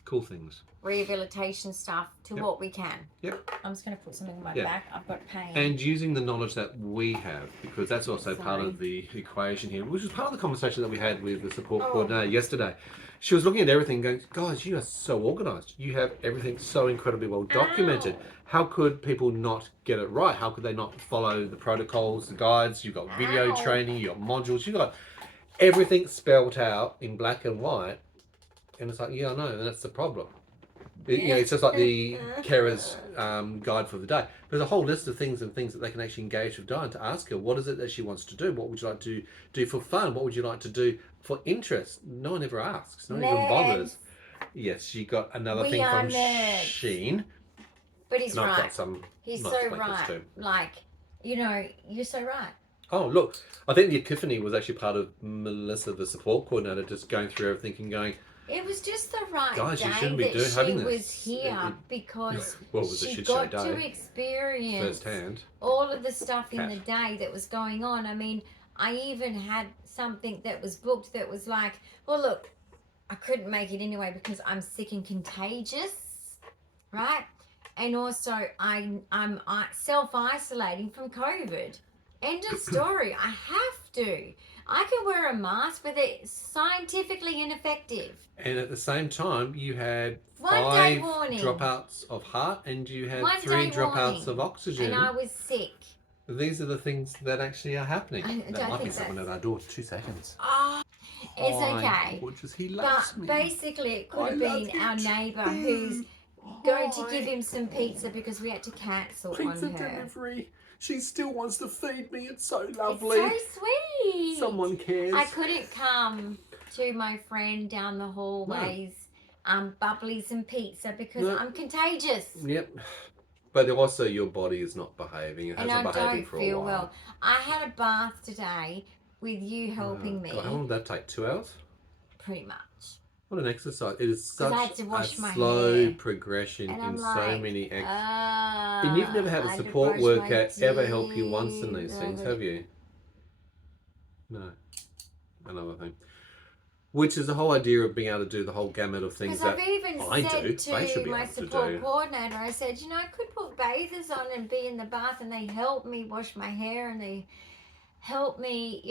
cool things. Rehabilitation stuff to what we can. Yep. I'm just going to put something on my back. I've got pain. And using the knowledge that we have, because that's also part of the equation here, which was part of the conversation that we had with the support coordinator yesterday. She was looking at everything going, guys, you are so organised. You have everything so incredibly well documented. How could people not get it right? How could they not follow the protocols, the guides? You've got video training, you've got modules, you've got everything spelled out in black and white. And it's like, yeah, I know, and that's the problem. You know, it's just like the carer's guide for the day. There's a whole list of things that they can actually engage with Dyan to ask her, what is it that she wants to do? What would you like to do for fun? What would you like to do for interest? No one ever asks. No one even bothers. Yes, she got another thing from Sheen. But he's right. He's so right. Too. Like, you know, you're so right. Oh, look. I think the Epiphany was actually part of Melissa, the support coordinator, just going through everything and going, it was just the right guys, day you shouldn't be that having she this. Was here because she got to experience firsthand all of the stuff in the day that was going on. I mean, I even had something that was booked that was like, well, look, I couldn't make it anyway because I'm sick and contagious. right? And also I'm self-isolating from COVID. End of story. I have to. I can wear a mask, but it's scientifically ineffective. And at the same time, you had 1 day 5 warning. dropouts of heart, and you had 1 3 day dropouts warning. of oxygen. And I was sick. These are the things that actually are happening. I There might be think someone at our door. 2 seconds. Oh, it's Hi, okay. gorgeous. He loves But me. basically, it could I have love been you our too. neighbour who's going to give him some pizza because we had to cancel on her. delivery. She still wants to feed me. It's so It's lovely. so sweet. Someone cares. I couldn't come to my friend down the hallways, bubbly some pizza because No. I'm contagious. Yep. But also your body is not behaving. It And hasn't I behaving don't for a feel while. well. I had a bath today with you helping me. God, how long did that take? 2 hours? Pretty much. What an exercise. It is 'Cause such I had to wash a my slow hair. progression And in I'm so like, many acts. And And you've never had a support worker ever help you once in these things, have you? No. Another thing. Which is the whole idea of being able to do the whole gamut of things Because that I've even I do. said They should to be my able to support do. coordinator, I said, I could put bathers on and be in the bath and they help me wash my hair and they help me,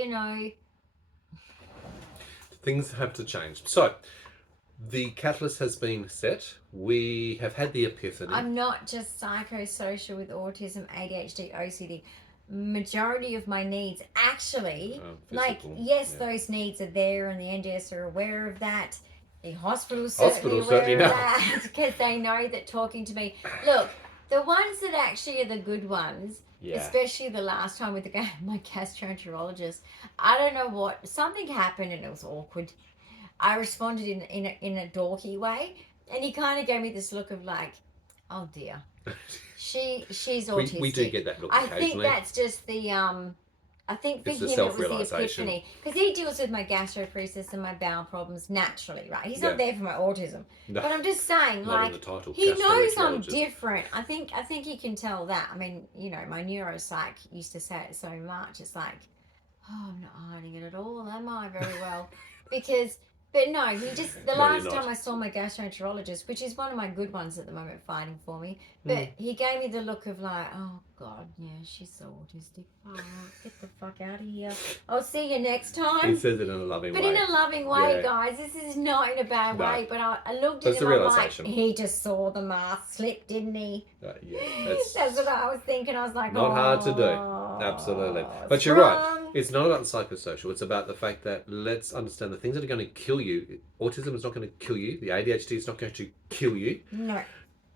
Things have to change. So, the catalyst has been set. We have had the epiphany. I'm not just psychosocial with autism, ADHD, OCD. Majority of my needs actually, physical, yes, yeah. those needs are there and the NDIS are aware of that. The hospital's certainly Hospitals certainly aware of know. that because they know that talking to me. Look, the ones that actually are the good ones, especially the last time with my gastroenterologist, I don't know what, something happened and it was awkward. I responded in a dorky way, and he kind of gave me this look of like, oh dear, she's autistic. We do get that look I occasionally. think that's just the I think for It's him the it was the self-realisation. epiphany because he deals with my gastroparesis and my bowel problems naturally, right? He's not there for my autism, No, but I'm just saying, not in like, the title, he knows I'm gastroenterologist. different. I think he can tell that. I mean, my neuropsych used to say it so much. It's like, oh, I'm not hiding it at all, am I? Very well, because. But no, he just, the last time I saw my gastroenterologist, which is one of my good ones at the moment fighting for me, but he gave me the look of like, oh God, yeah, she's so autistic. Oh, get the fuck out of here. I'll see you next time. He says it in a loving way. But in a loving way, Yeah. guys. This is not in a bad way, but I looked That's at him, the I'm like, realisation. he just saw the mask slip, didn't he? That's what I was thinking. I was like, not hard to do. Absolutely. But you're right. It's not about the psychosocial. It's about the fact that let's understand the things that are going to kill you. Autism is not going to kill you. The ADHD is not going to kill you. No.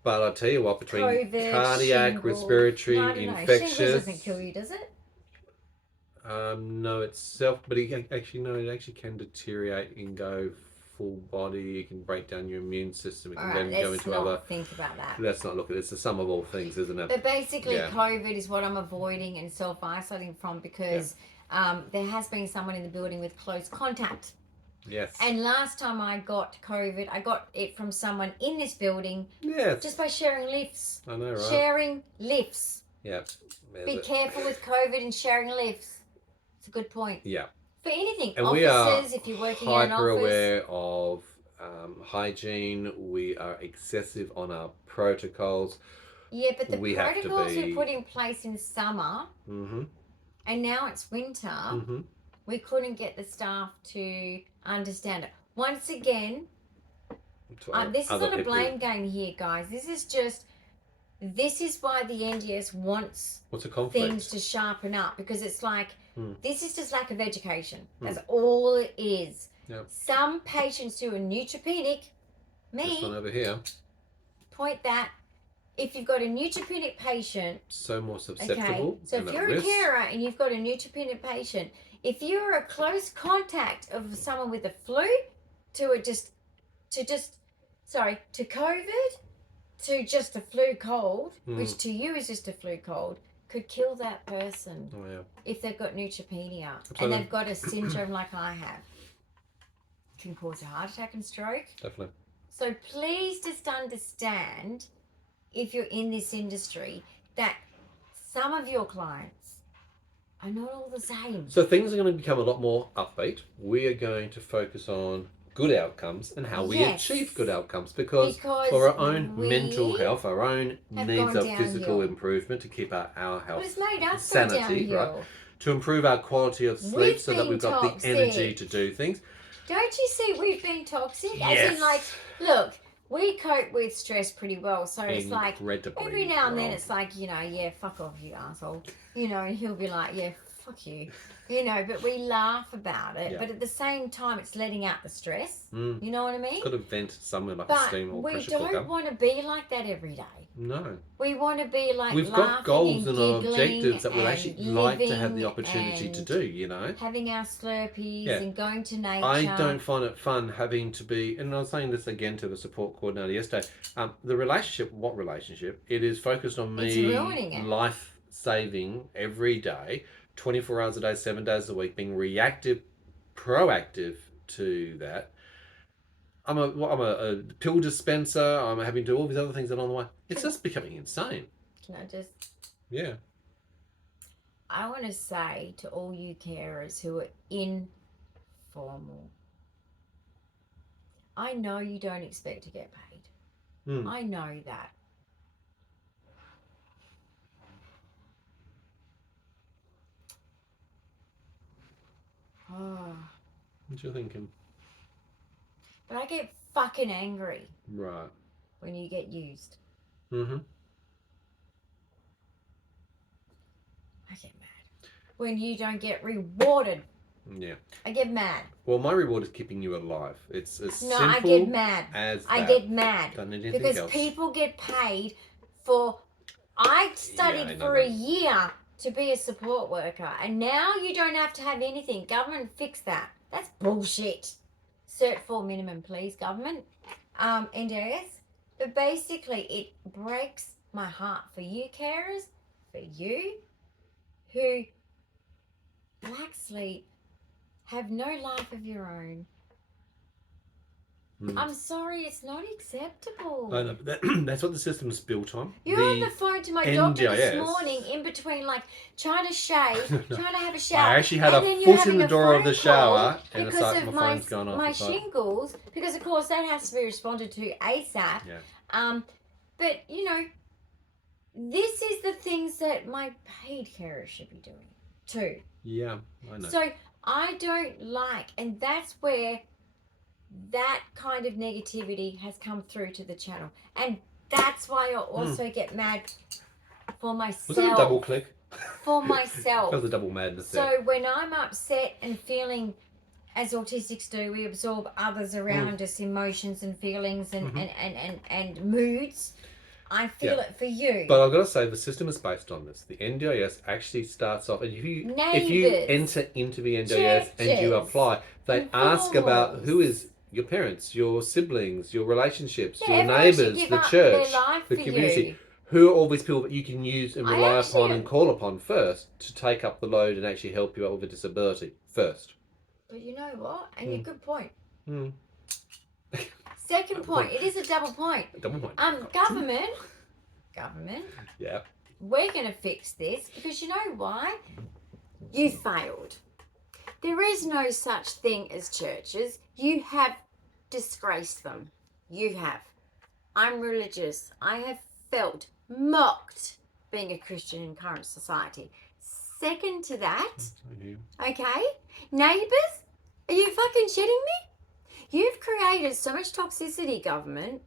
But I'll tell you what, between COVID, cardiac, shingles. respiratory, No, I don't know. infectious... Shingles doesn't kill you, does it? No, itself, but it actually can deteriorate and go full body. It can break down your immune system. It can All right, then go let's into not other... think about that. Let's not look at it. It's the sum of all things, isn't it? But basically, Yeah. COVID is what I'm avoiding and self-isolating from because there has been someone in the building with close contact. Yes. And last time I got COVID, I got it from someone in this building Yes. just by sharing lifts. I know, right? Sharing lifts. Yeah. Be careful with COVID and sharing lifts. It's a good point. Yeah. For anything. And Offices, we are if you're working in an hyper office. aware of hygiene. We are excessive on our protocols. Yeah, but the We have to protocols be- we put in place in summer, and now it's winter, we couldn't get the staff to understand it. Once again, this is not a blame game here, guys. This is why the NDS wants What's a conflict? things to sharpen up, because it's like, this is just lack of education. That's all it is. Yep. Some patients who are neutropenic, This one me, over here, point that, if you've got a neutropenic patient, so more okay, susceptible. so and if at you're a risk. carer and you've got a neutropenic patient, if you're a close contact of someone with the flu to COVID, to just a flu cold, which to you is just a flu cold, could kill that person Oh yeah. if they've got neutropenia Absolutely. and they've got a syndrome like I have. Can cause a heart attack and stroke. Definitely. So please just understand, if you're in this industry, that some of your clients are not all the same. So things are going to become a lot more upbeat. We are going to focus on good outcomes and how we Yes. achieve good outcomes. Because Because for our own we mental health, our own have needs gone of physical downhill. improvement to keep our But health, it's made us go sanity, right? downhill. To improve our quality of sleep We've so that been we've got toxic. the energy to do things. Don't you see we've been toxic? Yes. As in, like, look, we cope with stress pretty well. So it's like, Incredibly every now and then well. it's like, you know, yeah, fuck off, you asshole. You know, and he'll be like, yeah, fuck you. You know, but we laugh about it. Yeah. But at the same time, it's letting out the stress. You know what I mean? Got to vent somewhere like a But steam or we pressure cooker. don't want to be like that every day. No. We want to be like We've got goals and giggling objectives that we'd and actually like to have the living opportunity to and do, you know? having our Slurpees Yeah. and going to nature. I don't find it fun having to be, and I was saying this again to the support coordinator yesterday, the relationship, what relationship? It is focused on It's me ruining it. life saving every day, 24 hours a day, 7 days a week, being reactive, proactive to that. I'm a pill dispenser. I'm having to do all these other things along the way. It's just becoming insane. Can I just... Yeah. I want to say to all you carers who are informal, I know you don't expect to get paid. I know that. Oh. What you thinking? But I get fucking angry. Right. When you get used. Mm-hmm. I get mad. When you don't get rewarded. Yeah. I get mad. Well, my reward is keeping you alive. It's as No, simple I get mad. as I that. get mad. Don't need anything Because else. people get paid for... I studied for a year to be a support worker. And now you don't have to have anything. Government fix that. That's bullshit. Cert 4 minimum, please, government. NDIS. But basically, it breaks my heart for you carers, for you, who lack sleep, have no life of your own. I'm sorry, it's not acceptable. I know, but that's what the system's built on. You're on the phone to my doctor this NDIS. morning, in between, like, trying to shave, trying to have a shower. I actually had and a then you're foot in having the a door of phone the shower, call and it's because like of my phone's gone off. my It's like, shingles, because of course that has to be responded to ASAP. yeah. But you know, this is the things that my paid carers should be doing too. Yeah, I know. So I don't like, and that's where that kind of negativity has come through to the channel, and that's why I also get mad for myself. Was it a double click? For myself. That was a double madness So there. when I'm upset and feeling, as autistics do, we absorb others around us, emotions and feelings and moods. I feel it for you. But I've got to say, the system is based on this. The NDIS actually starts off, and if you enter into the NDIS and you apply, they ask about who is your parents, your siblings, your relationships, your neighbours, the church, the community. Who are all these people that you can use and rely upon and call upon first to take up the load and actually help you out with a disability first? But you know what? And you're good point. Second point. It is a double point. Double point. Government. Yeah. We're going to fix this because you know why? You failed. There is no such thing as churches. You have disgraced them. You have. I'm religious. I have felt mocked being a Christian in current society. Second to that, okay, neighbours, are you fucking shitting me? You've created so much toxicity, government,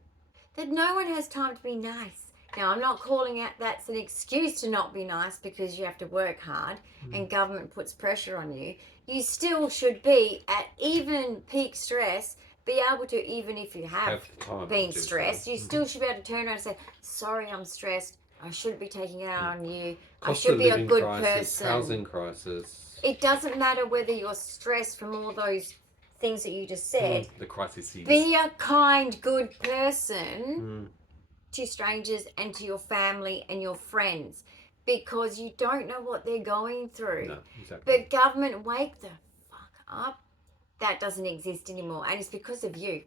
that no one has time to be nice. Now, I'm not calling out that's an excuse to not be nice because you have to work hard and government puts pressure on you. You still should be at even peak stress, be able to, even if you have been stressed, you still should be able to turn around and say, sorry, I'm stressed. I shouldn't be taking it out on you. I should be a good person. Housing crisis. It doesn't matter whether you're stressed from all those things that you just said. The crises. Be a kind, good person to strangers and to your family and your friends, because you don't know what they're going through. No, exactly. But government, wake the fuck up. That doesn't exist anymore, and it's because of you.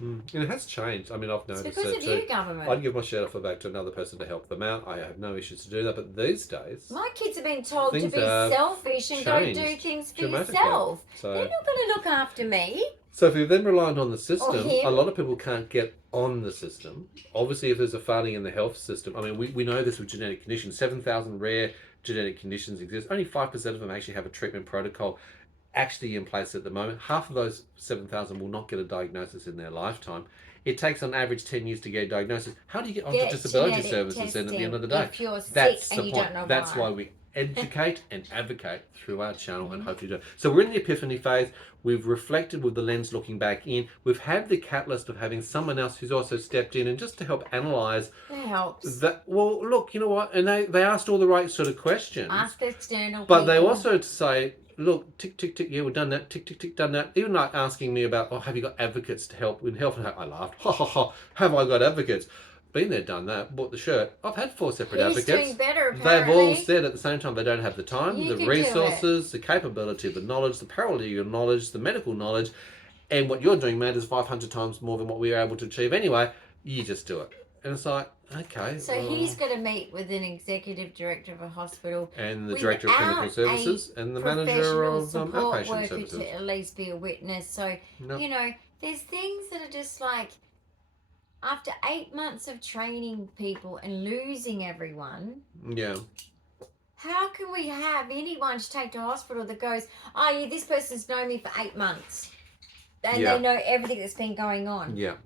And it has changed. I mean, I've noticed it's because of you, government. I'd give my shirt off the back to another person to help them out. I have no issues to do that. But these days, my kids have been told to be things have selfish and go do things for yourself. So, they're not going to look after me. So if you're then reliant on the system, him. a lot of people can't get on the system. Obviously, if there's a failing in the health system, I mean, we know this with genetic conditions. 7,000 rare genetic conditions exist. Only 5% of them actually have a treatment protocol actually in place at the moment. Half of those 7,000 will not get a diagnosis in their lifetime. It takes on average 10 years to get a diagnosis. How do you get onto disability services then at the end of the day? If you're That's sick the and you point. don't know That's why we educate and advocate through our channel and hopefully do it. So we're in the epiphany phase. We've reflected with the lens looking back in. We've had the catalyst of having someone else who's also stepped in and just to help analyse. It helps. That, well, look, you know what? And they asked all the right sort of questions. Ask external But people. they also say, look, tick, tick, tick, yeah, we've done that, tick, tick, tick, done that. Even like asking me about, oh, have you got advocates to help with health? And I laughed, ha, ha, ha, have I got advocates? Been there, done that, bought the shirt. I've had 4 separate advocates. Doing better, They've all apparently. said at the same time they don't have the time, You the can resources, the capability of the knowledge, the paralegal knowledge, the medical knowledge, and what you're doing, Matt, is 500 times more than what we were able to achieve anyway. You just do it. And it's like, okay. So he's going to meet with an executive director of a hospital. And the director of clinical services and the manager of outpatient worker services. to at least be a witness. So, you know, there's things that are just like, after 8 months of training people and losing everyone, yeah, how can we have anyone to take to hospital that goes, oh, yeah, this person's known me for 8 months and they know everything that's been going on? Yeah.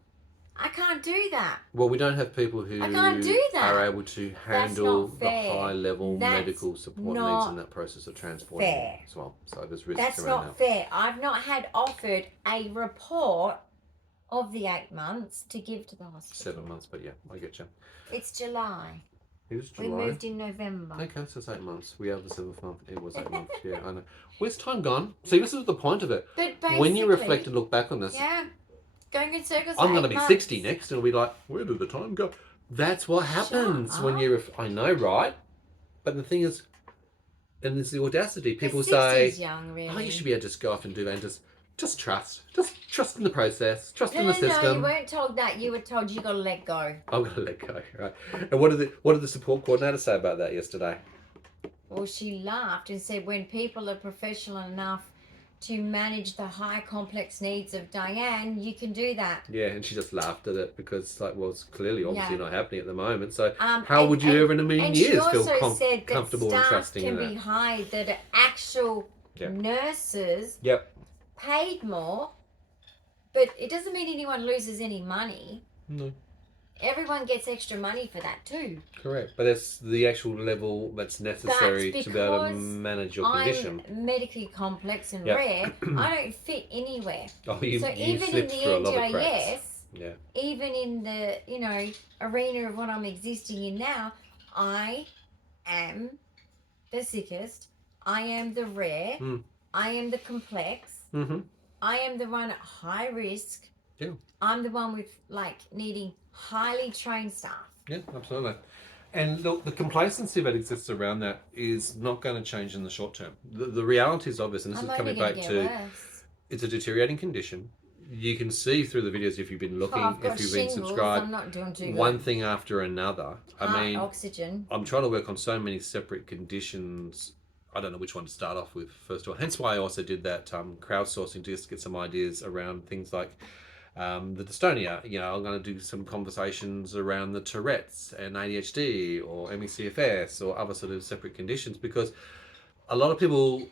I can't do that. Well, we don't have people who I can't do that. are able to handle the high-level medical support needs in that process of transporting as well. So there's risks That's around not fair. I've not had offered a report of the 8 months to give to the hospital. 7 months, but yeah, I get you. It's July. It was July. We moved in November. Okay, so it's 8 months. We have the 7th month. It was 8 months. Yeah, I know. Where's time gone? See, this is the point of it. But basically, when you reflect and look back on this, going in circles. I'm going to be months. 60 next, and it'll be like, where did the time go? That's what happens when you. I know, right? But the thing is, and there's the audacity. People say, young, really. "Oh, you should be able to just go off and do that and just trust, just trust in the process, trust in the system." No, you weren't told that. You were told you got to let go. I'm going to let go, right? And what did the support coordinator say about that yesterday? Well, she laughed and said, when people are professional enough to manage the high complex needs of Dyan, you can do that. Yeah, and she just laughed at it because, like, well, it's clearly obviously not happening at the moment. So how would you ever in a million years feel comfortable and trusting in that? And she also said that staff can be hired that are actual nurses paid more, but it doesn't mean anyone loses any money. No. Everyone gets extra money for that too. Correct, but that's the actual level that's necessary to be able to manage your condition. I'm medically complex and rare. I don't fit anywhere. Oh, you even in the NDIS, even in the arena of what I'm existing in now, I am the sickest. I am the rare. I am the complex. I am the one at high risk. Yeah. I'm the one with needing highly trained staff. Yeah, absolutely. And look, the complacency that exists around that is not going to change in the short term. The reality is obvious, and this is coming back to it's a deteriorating condition. You can see through the videos if you've been looking, if you've been subscribed, I'm not doing too good. One thing after another. Oxygen. I'm trying to work on so many separate conditions. I don't know which one to start off with first of all. Hence why I also did that crowdsourcing to just get some ideas around things like the dystonia. I'm going to do some conversations around the Tourette's and ADHD or MECFS or other sort of separate conditions, because a lot of people,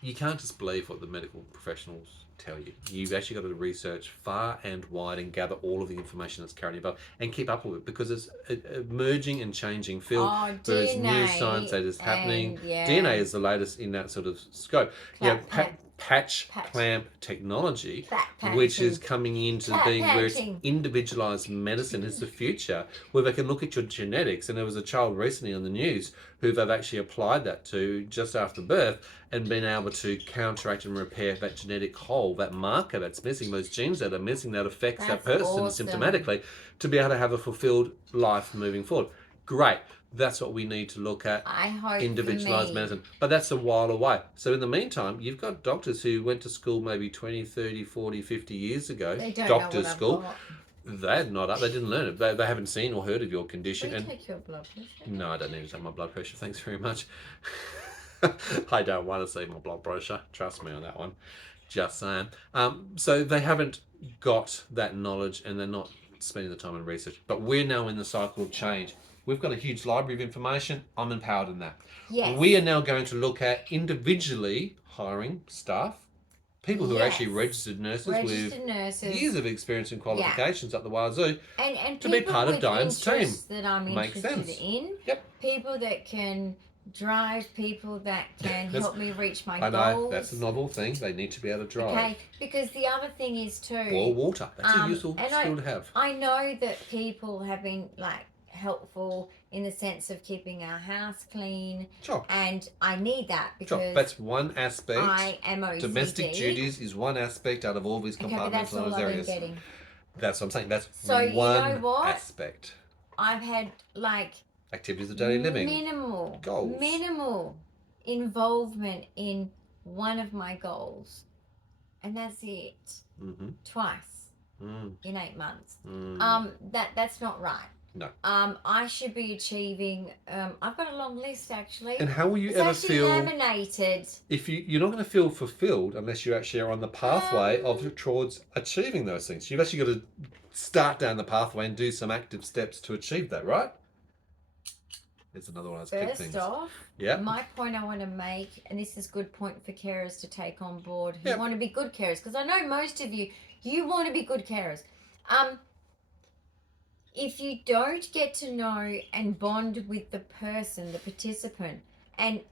you can't just believe what the medical professionals tell you. You've actually got to research far and wide and gather all of the information that's currently available and keep up with it, because it's an emerging and changing field. There is new science that is happening. DNA is the latest in that sort of scope. Patch clamp technology, which is coming into being where it's individualized medicine is the future, where they can look at your genetics. And there was a child recently on the news who they've actually applied that to just after birth and been able to counteract and repair that genetic hole, that marker that's missing, those genes that are missing that affects that person symptomatically, to be able to have a fulfilled life moving forward. Great. That's what we need to look at. I hope individualized medicine. But that's a while away. So in the meantime, you've got doctors who went to school maybe 20, 30, 40, 50 years ago. They don't doctor's know what school. I've They didn't learn it. They haven't seen or heard of your condition. Will you take your blood pressure? No, I don't need to take my blood pressure. Thanks very much. I don't want to see my blood pressure. Trust me on that one. Just saying. So they haven't got that knowledge and they're not spending the time in research. But we're now in the cycle of change. We've got a huge library of information. I'm empowered in that. Yes. We are now going to look at individually hiring staff, people who are actually registered nurses with years of experience and qualifications at the Wild Zoo and to be part of Dyan's team. That I'm Makes interested sense. in. Yep. People that can drive, people that can help me reach my I know, goals. that's a novel thing. They need to be able to drive. Okay, because the other thing is too... Boil water. That's a useful skill to have. I know that people have been, like, helpful in the sense of keeping our house clean. Sure. And I need that because... Sure, that's one aspect. I am OCD. Domestic duties is one aspect out of all these compartmentalized areas. That's what I'm saying. That's so one you know what? aspect. I've had, like... activities of daily living. Minimal involvement in one of my goals. And that's it. Twice in 8 months. That's not right. No. I should be achieving. I've got a long list actually. And how will you ever feel? Laminated. If you're not going to feel fulfilled unless you actually are on the pathway towards achieving those things. You've actually got to start down the pathway and do some active steps to achieve that, right? There's another one of those quick things. First off, my point I want to make, and this is a good point for carers to take on board who want to be good carers, because I know most of you want to be good carers. If you don't get to know and bond with the person, the participant, and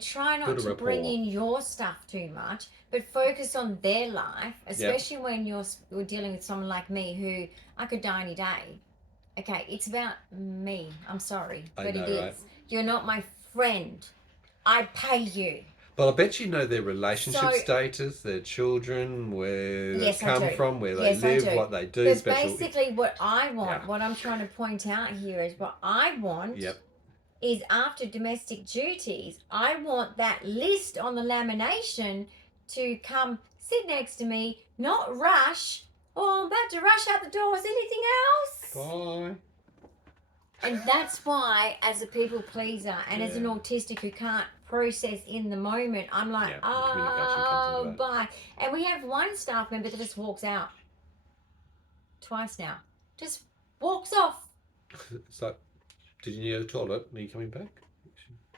try not to bring in your stuff too much, but focus on their life, especially when you're dealing with someone like me who I could die any day. Okay, it's about me. I'm sorry, but it is. Right? You're not my friend. I pay you. But I bet you know their relationship status, their children, where they come from, where they live, what they do. But basically what I want, what I'm trying to point out here is what I want is after domestic duties, I want that list on the lamination to come sit next to me, not rush. Oh, I'm about to rush out the door. Is anything else? Bye. And that's why, as a people pleaser and as an autistic who can't process in the moment, I'm like, oh, bye. And we have one staff member that just walks out. Twice now. Just walks off. So, did you need the toilet? Are you coming back?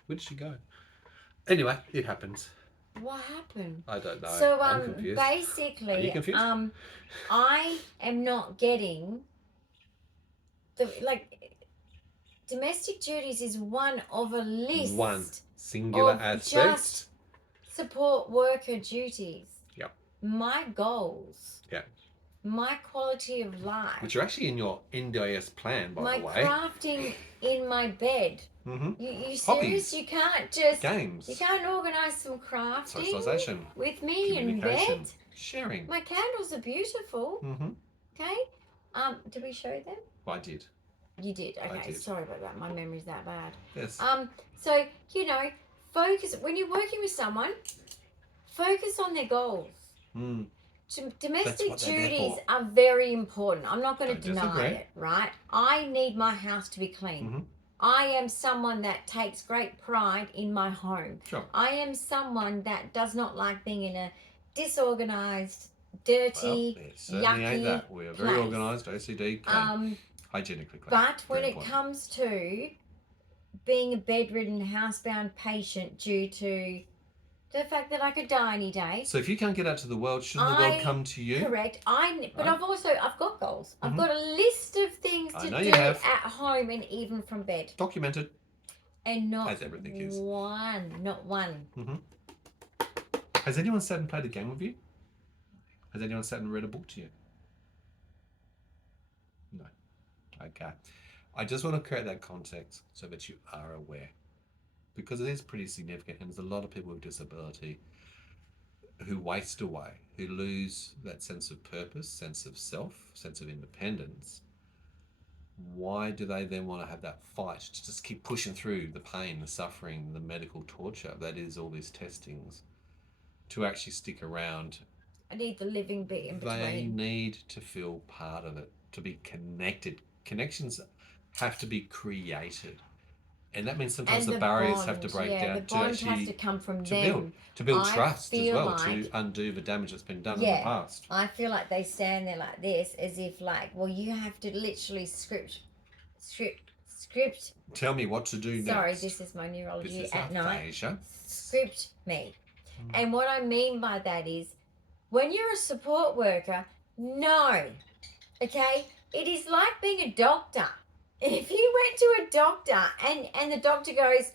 Where did she go? Anyway, it happens. What happened? I don't know. So, I'm confused. basically, are you confused? I am not getting domestic duties is one of a list. One singular aspect. Just support worker duties. Yep. My goals. Yep. My quality of life. Which are actually in your NDIS plan, by the way. My crafting in my bed. You serious? Hobbies. You can't just... Games. You can't organise some crafting. Socialisation. With me in bed. Sharing. My candles are beautiful. Okay? Did we show them? I did. You did? Okay, sorry about that. My memory's that bad. Yes. So, focus... When you're working with someone, focus on their goals. Domestic duties are very important. I'm not going to deny it, right? I need my house to be clean. I am someone that takes great pride in my home. Sure. I am someone that does not like being in a disorganised, dirty, yucky ain't that. We are very organised, OCD, clean, hygienically clean. But when it comes to being a bedridden, housebound patient due to the fact that I could die any day. So if you can't get out to the world, shouldn't the world come to you? Correct. But I've got goals. I've got a list of things to do at home and even from bed. Documented. And not as everything is. Not one. Has anyone sat and played a game with you? Has anyone sat and read a book to you? No. Okay. I just want to create that context so that you are aware. Because it is pretty significant, and there's a lot of people with disability who waste away, who lose that sense of purpose, sense of self, sense of independence. Why do they then want to have that fight to just keep pushing through the pain, the suffering, the medical torture that is all these testings to actually stick around? I need the living bit in between. They need to feel part of it, to be connected. Connections have to be created. And that means sometimes And the barriers have to break down. The bond has to come from them. To build trust as well, like, to undo the damage that's been done in the past. I feel like they stand there like this, as if like, well, you have to literally script. Tell me what to do next. Sorry, this is my neurology at night. Script me. Mm. And what I mean by that is, when you're a support worker, no. Okay? It is like being a doctor. If you went to a doctor and the doctor goes,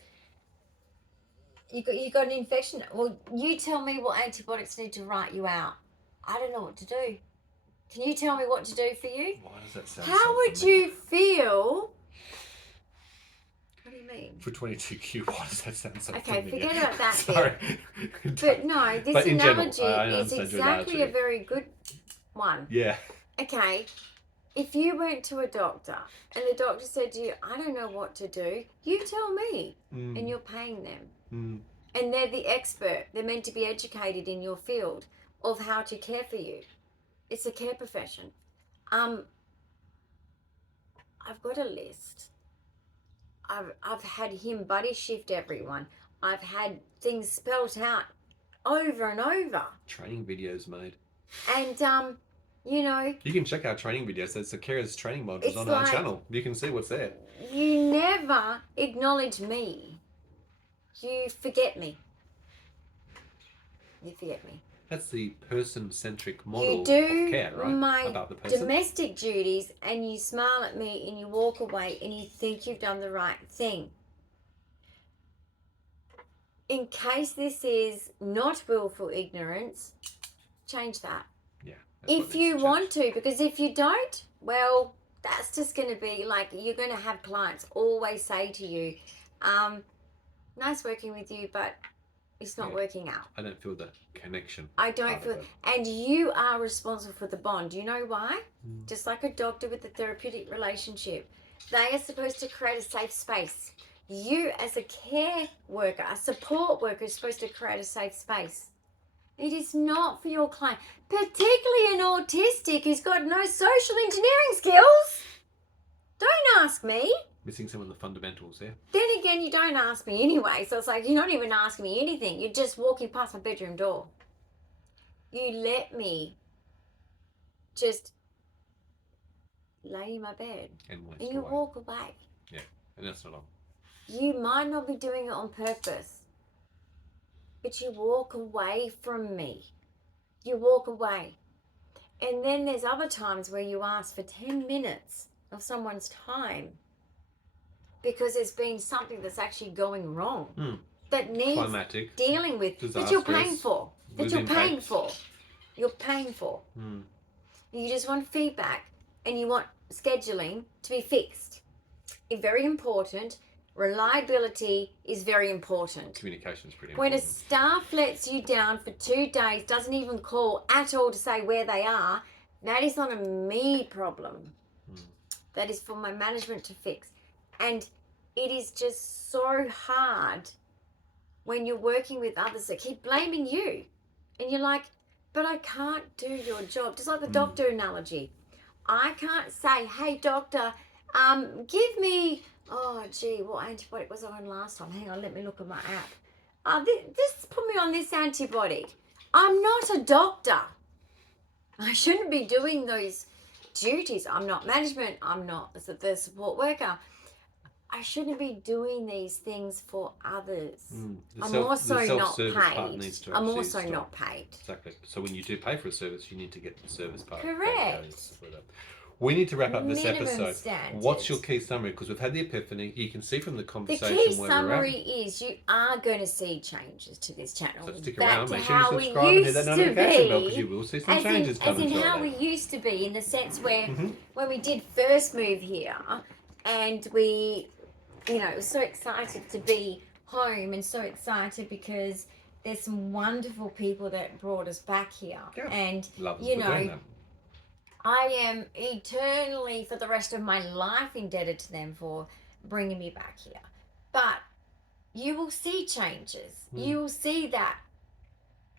you got an infection, well, you tell me what antibiotics need to write you out. I don't know what to do. Can you tell me what to do for you? Why does that sound How would you feel? What do you mean? For 22Q, why does that sound so Okay, familiar? forget about that Sorry. bit. But no, this analogy is exactly a very good one. Yeah. Okay, if you went to a doctor and the doctor said to you, I don't know what to do, you tell me, and you're paying them. And they're the expert. They're meant to be educated in your field of how to care for you. It's a care profession. I've got a list. I've had him buddy shift everyone. I've had things spelt out over and over. Training videos made. And you know, you can check our training videos. There's the carers training modules on our channel. You can see what's there. You never acknowledge me. You forget me. You forget me. That's the person-centric model of care, right? My about the person. Domestic duties, and you smile at me and you walk away and you think you've done the right thing. In case this is not willful ignorance, change that. Yeah. If you want to, because if you don't, well, that's just going to be like, you're going to have clients always say to you, nice working with you, but it's not working out. I don't feel the connection. I don't feel, and you are responsible for the bond. Do you know why? Just like a doctor with a therapeutic relationship, they are supposed to create a safe space. You as a care worker, a support worker, is supposed to create a safe space. It is not for your client, particularly an autistic who's got no social engineering skills. Don't ask me. Missing some of the fundamentals there. Then again, you don't ask me anyway. So it's like, you're not even asking me anything. You're just walking past my bedroom door. You let me just lay in my bed. And you walk away. Yeah, and that's not on. You might not be doing it on purpose. But you walk away from me. You walk away. And then there's other times where you ask for 10 minutes of someone's time because there's been something that's actually going wrong that needs climatic, dealing with, that you're paying for. That you're paying for. You're paying for. You just want feedback and you want scheduling to be fixed. It's very important. Reliability is very important. Communication is pretty important. When a staff lets you down for 2 days, doesn't even call at all to say where they are, that is not a me problem. That is for my management to fix. And it is just so hard when you're working with others that keep blaming you. And you're like, but I can't do your job. Just like the doctor analogy. I can't say, hey, doctor, give me... Oh, gee, what antibiotic was I on last time? Hang on, let me look at my app. This put me on this antibiotic. I'm not a doctor. I shouldn't be doing those duties. I'm not management. I'm not the support worker. I shouldn't be doing these things for others. I'm also not paid. I'm also not paid. Exactly. So when you do pay for a service, you need to get the service part. Correct. We need to wrap up this Minimum episode. standards. What's your key summary? Because we've had the epiphany. You can see from the The conversation key where summary we're at. is you are going to see changes to this channel. So stick Back around. to Make sure you how subscribe we and hit that used to notification bell because be, you will see some changes as coming in how shortly. we used to be, in the sense where when we did first move here and we, you know, was so excited to be home and so excited because there's some wonderful people that brought us back here. Yeah. And, Love them you for know, doing that. I am eternally, for the rest of my life, indebted to them for bringing me back here. But you will see changes. You will see that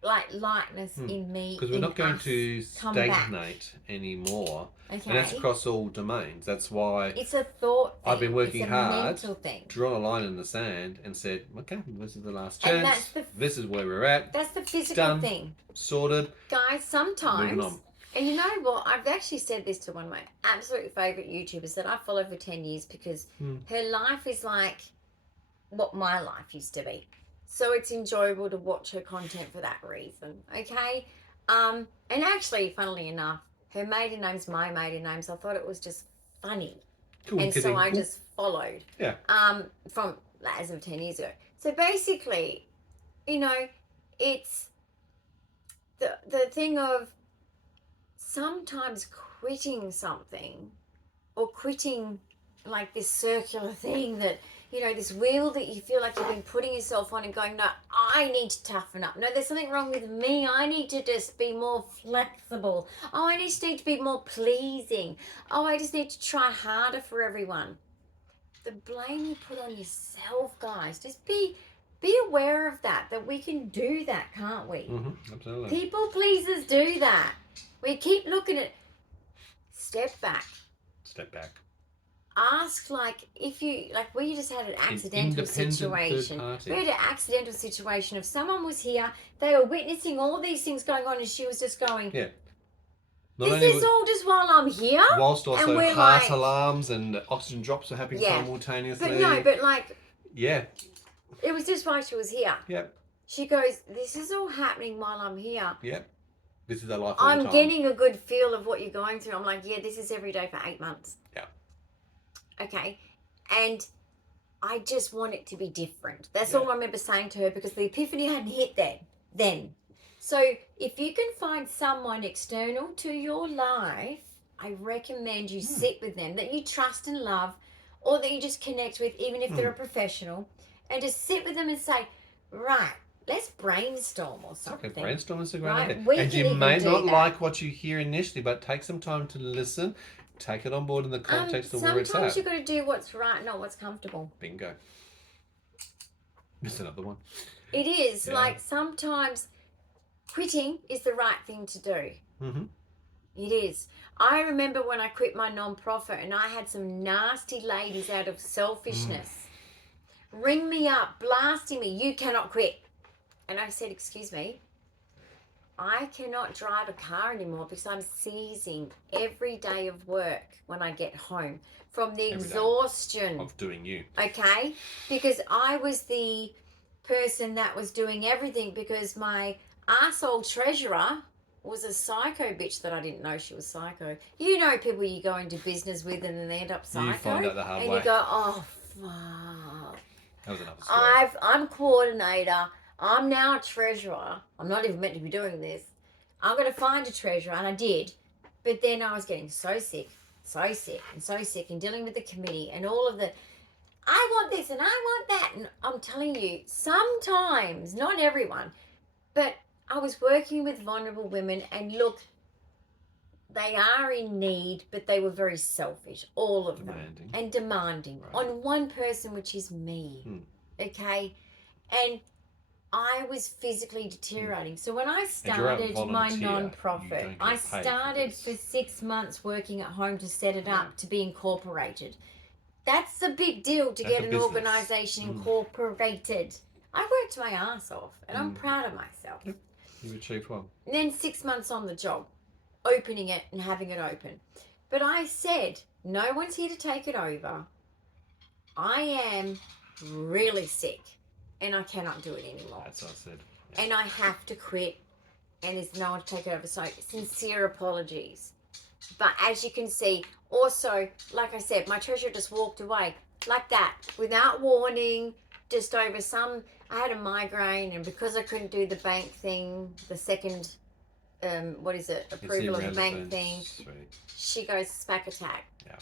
like lightness in me. Because we're not going to come back. stagnate anymore. Okay. And that's across all domains. That's why it's a thought thing. I've been working it's a hard, mental thing. drawn a line in the sand and said, okay, this is the last chance. This is where we're at. That's the physical thing. Sorted. Guys, sometimes, moving on. And you know what? I've actually said this to one of my absolute favourite YouTubers that I follow for 10 years because her life is like what my life used to be. So it's enjoyable to watch her content for that reason, okay? And actually, funnily enough, her maiden name's my maiden name, so I thought it was just funny. Cool, and so I just followed. Yeah. From as of 10 years ago. So basically, you know, it's the thing of sometimes quitting something or quitting like this circular thing that, you know, this wheel that you feel like you've been putting yourself on and going, no, I need to toughen up. No, there's something wrong with me. I need to just be more flexible. Oh, I just need to be more pleasing. Oh, I just need to try harder for everyone. The blame you put on yourself, guys, just be aware of that we can do that, can't we? Absolutely. People pleasers do that. We keep looking at, step back. Ask, like, if you, like, we just had an accidental situation. We had an accidental situation. If someone was here, they were witnessing all these things going on, and she was just going, yeah. This is all just while I'm here. Whilst also and we're heart like, alarms and oxygen drops are happening simultaneously. But no, but like, yeah, it was just while she was here. Yep. She goes, this is all happening while I'm here. Yep. This is their life. I'm getting a good feel of what you're going through. I'm like, yeah, this is every day for 8 months. Yeah. Okay. And I just want it to be different. That's all I remember saying to her because the epiphany hadn't hit then. So if you can find someone external to your life, I recommend you sit with them that you trust and love or that you just connect with, even if they're a professional, and just sit with them and say, right, let's brainstorm or something. Okay, brainstorm is a great idea. We and can you may even not do that. like what you hear initially, but take some time to listen, take it on board in the context of where it's at. Sometimes you've got to do what's right, not what's comfortable. Bingo. Missed another one. It is. Like, sometimes quitting is the right thing to do. It is. I remember when I quit my non-profit and I had some nasty ladies out of selfishness ring me up, blasting me, you cannot quit. And I said, excuse me, I cannot drive a car anymore because I'm seizing every day of work when I get home from the exhaustion of doing you. Okay? Because I was the person that was doing everything because my arsehole treasurer was a psycho bitch that I didn't know she was psycho. You know people you go into business with and then they end up psycho. You find out the hard and way. you go, oh, fuck. That was another story. I'm coordinator. I'm now a treasurer. I'm not even meant to be doing this. I'm going to find a treasurer, and I did. But then I was getting so sick and dealing with the committee and all of the, I want this and I want that. And I'm telling you, sometimes, not everyone, but I was working with vulnerable women, and look, they are in need, but they were very selfish, all of them, and demanding on one person, which is me, okay? And I was physically deteriorating. So when I started my non-profit, I started for 6 months working at home to set it up to be incorporated. That's a big deal to get an organisation incorporated. I worked my ass off, and I'm proud of myself. Yep. You achieved one. And then 6 months on the job, opening it and having it open. But I said, no one's here to take it over. I am really sick and I cannot do it anymore. That's what I said. Yeah. And I have to quit and there's no one to take it over. So sincere apologies. But as you can see, also, like I said, my treasurer just walked away like that without warning, just over some, I had a migraine, and because I couldn't do the bank thing, the second approval of the bank thing. Sweet. She goes, SPAC attack. Yeah.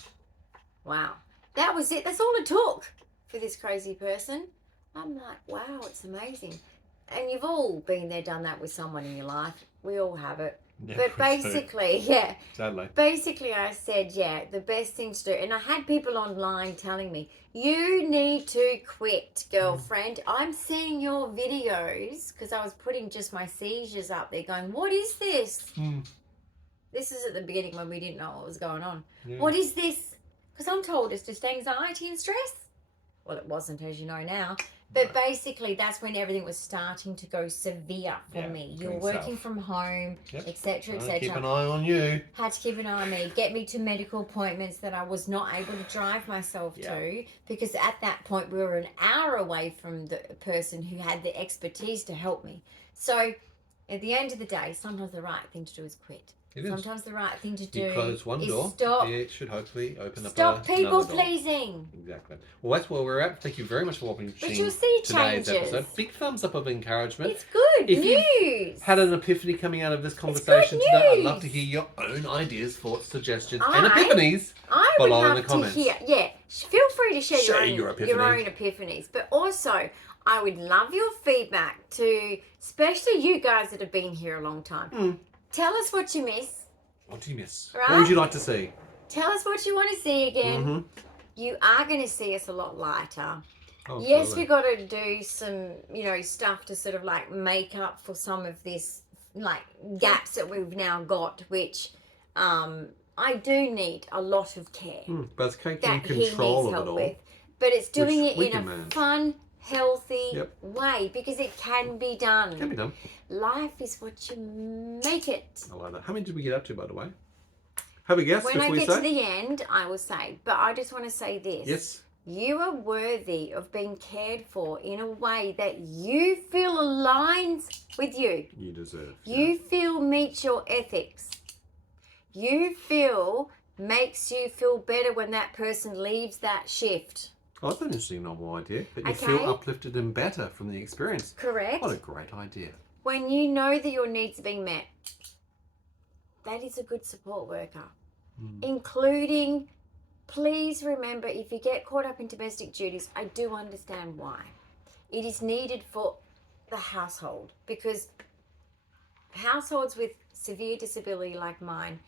Wow. That was it. That's all it took for this crazy person. I'm like, wow, it's amazing. And you've all been there, done that with someone in your life. We all have it. Never But basically, yeah. Sadly. Basically, I said, yeah, the best thing to do. And I had people online telling me, you need to quit, girlfriend. I'm seeing your videos, because I was putting just my seizures up there going, what is this? This is at the beginning when we didn't know what was going on. Yeah. What is this? Because I'm told it's just anxiety and stress. Well, it wasn't, as you know now. But basically, that's when everything was starting to go severe for me. You were working from home, etc., etc. Keep an eye on you. Had to keep an eye on me. Get me to medical appointments that I was not able to drive myself to, because at that point we were an hour away from the person who had the expertise to help me. So, at the end of the day, sometimes the right thing to do is quit. Sometimes the right thing to do you close one door, stop. It should hopefully open up Stop people pleasing. Exactly. Well, that's where we're at. Thank you very much for watching You'll see today's changes. episode. Big thumbs up of encouragement. It's good if news. You've had an epiphany coming out of this conversation today, I'd love to hear your own ideas, thoughts, suggestions, and epiphanies below in the comments. Feel free to share your own epiphanies. But also, I would love your feedback to, especially you guys that have been here a long time. Tell us what you miss. What do you miss? Right? What would you like to see? Tell us what you want to see again. You are going to see us a lot lighter. Oh, yes, we've got to do some, stuff to sort of like make up for some of this, like gaps that we've now got, which I do need a lot of care. But it's taking control of it all. But it's doing it in a fun, healthy way, because it can be done. Can be done. Life is what you make it. I like that. How many did we get up to, by the way? Have a guess when before I you get say? to the end, I will say. But I just want to say this. Yes. You are worthy of being cared for in a way that you feel aligns with you. You deserve. You feel meets your ethics. You feel makes you feel better when that person leaves that shift. Oh, that's an interesting novel idea. That you feel uplifted and better from the experience. Correct. What a great idea. When you know that your needs are being met, that is a good support worker. Including, please remember, if you get caught up in domestic duties, I do understand why. It is needed for the household, because households with severe disability like mine,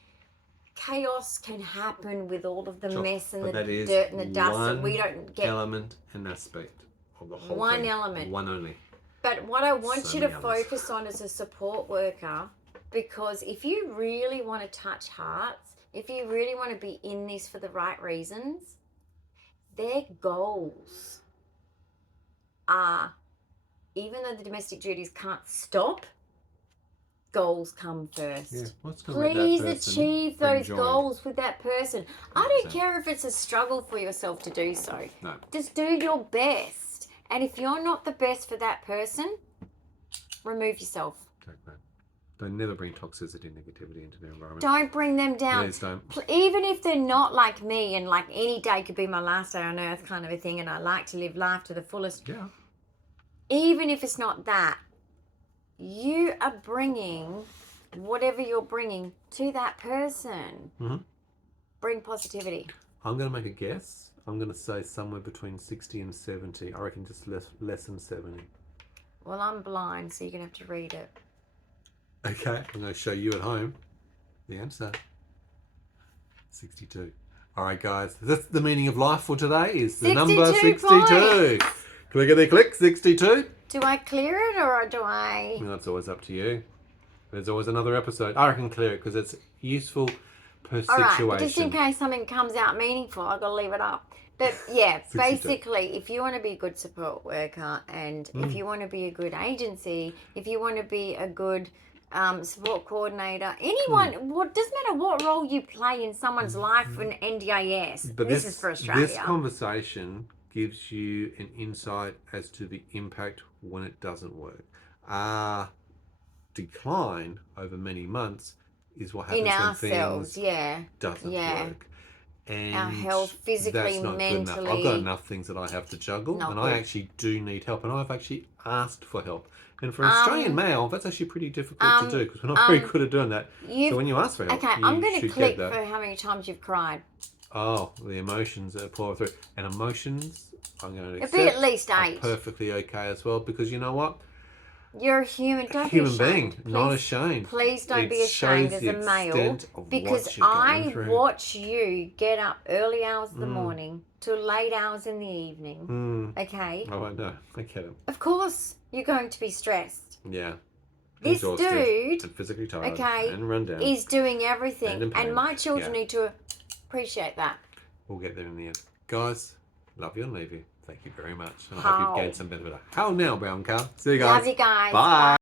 chaos can happen with all of the mess and the dirt and the dust that we don't get. Element and aspect of the whole one thing. element. One only. But what I want you to focus on as a support worker, because if you really want to touch hearts, if you really want to be in this for the right reasons, their goals are, even though the domestic duties can't stop, goals come first. Yeah, please achieve those goals with that person. I don't care if it's a struggle for yourself to do so. No. Just do your best. And if you're not the best for that person, remove yourself. Exactly. Don't never bring toxicity and negativity into the environment. Don't bring them down. Please don't. Even if they're not like me and like any day could be my last day on earth kind of a thing, and I like to live life to the fullest. Yeah. Even if it's not that, you are bringing whatever you're bringing to that person. Bring positivity. I'm going to make a guess. I'm going to say somewhere between 60 and 70. I reckon just less than 70. Well, I'm blind, so you're going to have to read it. Okay, I'm going to show you at home the answer. 62. All right, guys. That's the meaning of life for today, is the number 62. Clickety click, 62. Do I clear it or do I... Well, that's always up to you. There's always another episode. I reckon clear it because it's useful per situation. But just in case something comes out meaningful, I've got to leave it up. But yeah, basically, if you want to be a good support worker, and if you want to be a good agency, if you want to be a good support coordinator, anyone, what doesn't matter what role you play in someone's life in NDIS. But this is for Australia. This conversation gives you an insight as to the impact when it doesn't work. Our decline over many months is what happens in when ourselves, things doesn't work. And our health, physically, mentally. I've got enough things that I have to juggle, and I actually do need help, and I've actually asked for help. And for an Australian male, that's actually pretty difficult to do, because we're not very good at doing that. So when you ask for help, I'm going to click for how many times you've cried. Oh, the emotions that pour through. And emotions, I'm going to accept, it'll be at least 8. are perfectly okay as well, because you know what? You're a human. Don't Human be ashamed. being, not ashamed. Please don't It be ashamed shows as a the male, extent of because what you're going I through. watch you get up early hours of the morning to late hours in the evening. Okay. Oh, I know. I get it. Of course, you're going to be stressed. Yeah. This Exhausted dude, and physically tired, okay, and run down. is doing everything, in pain. and my children Yeah. need to appreciate that. We'll get there in the end. Guys, love you and leave you. Thank you very much. And I hope How? you've gained some bit of a how now, brown cow. See you guys. Love you guys. Bye.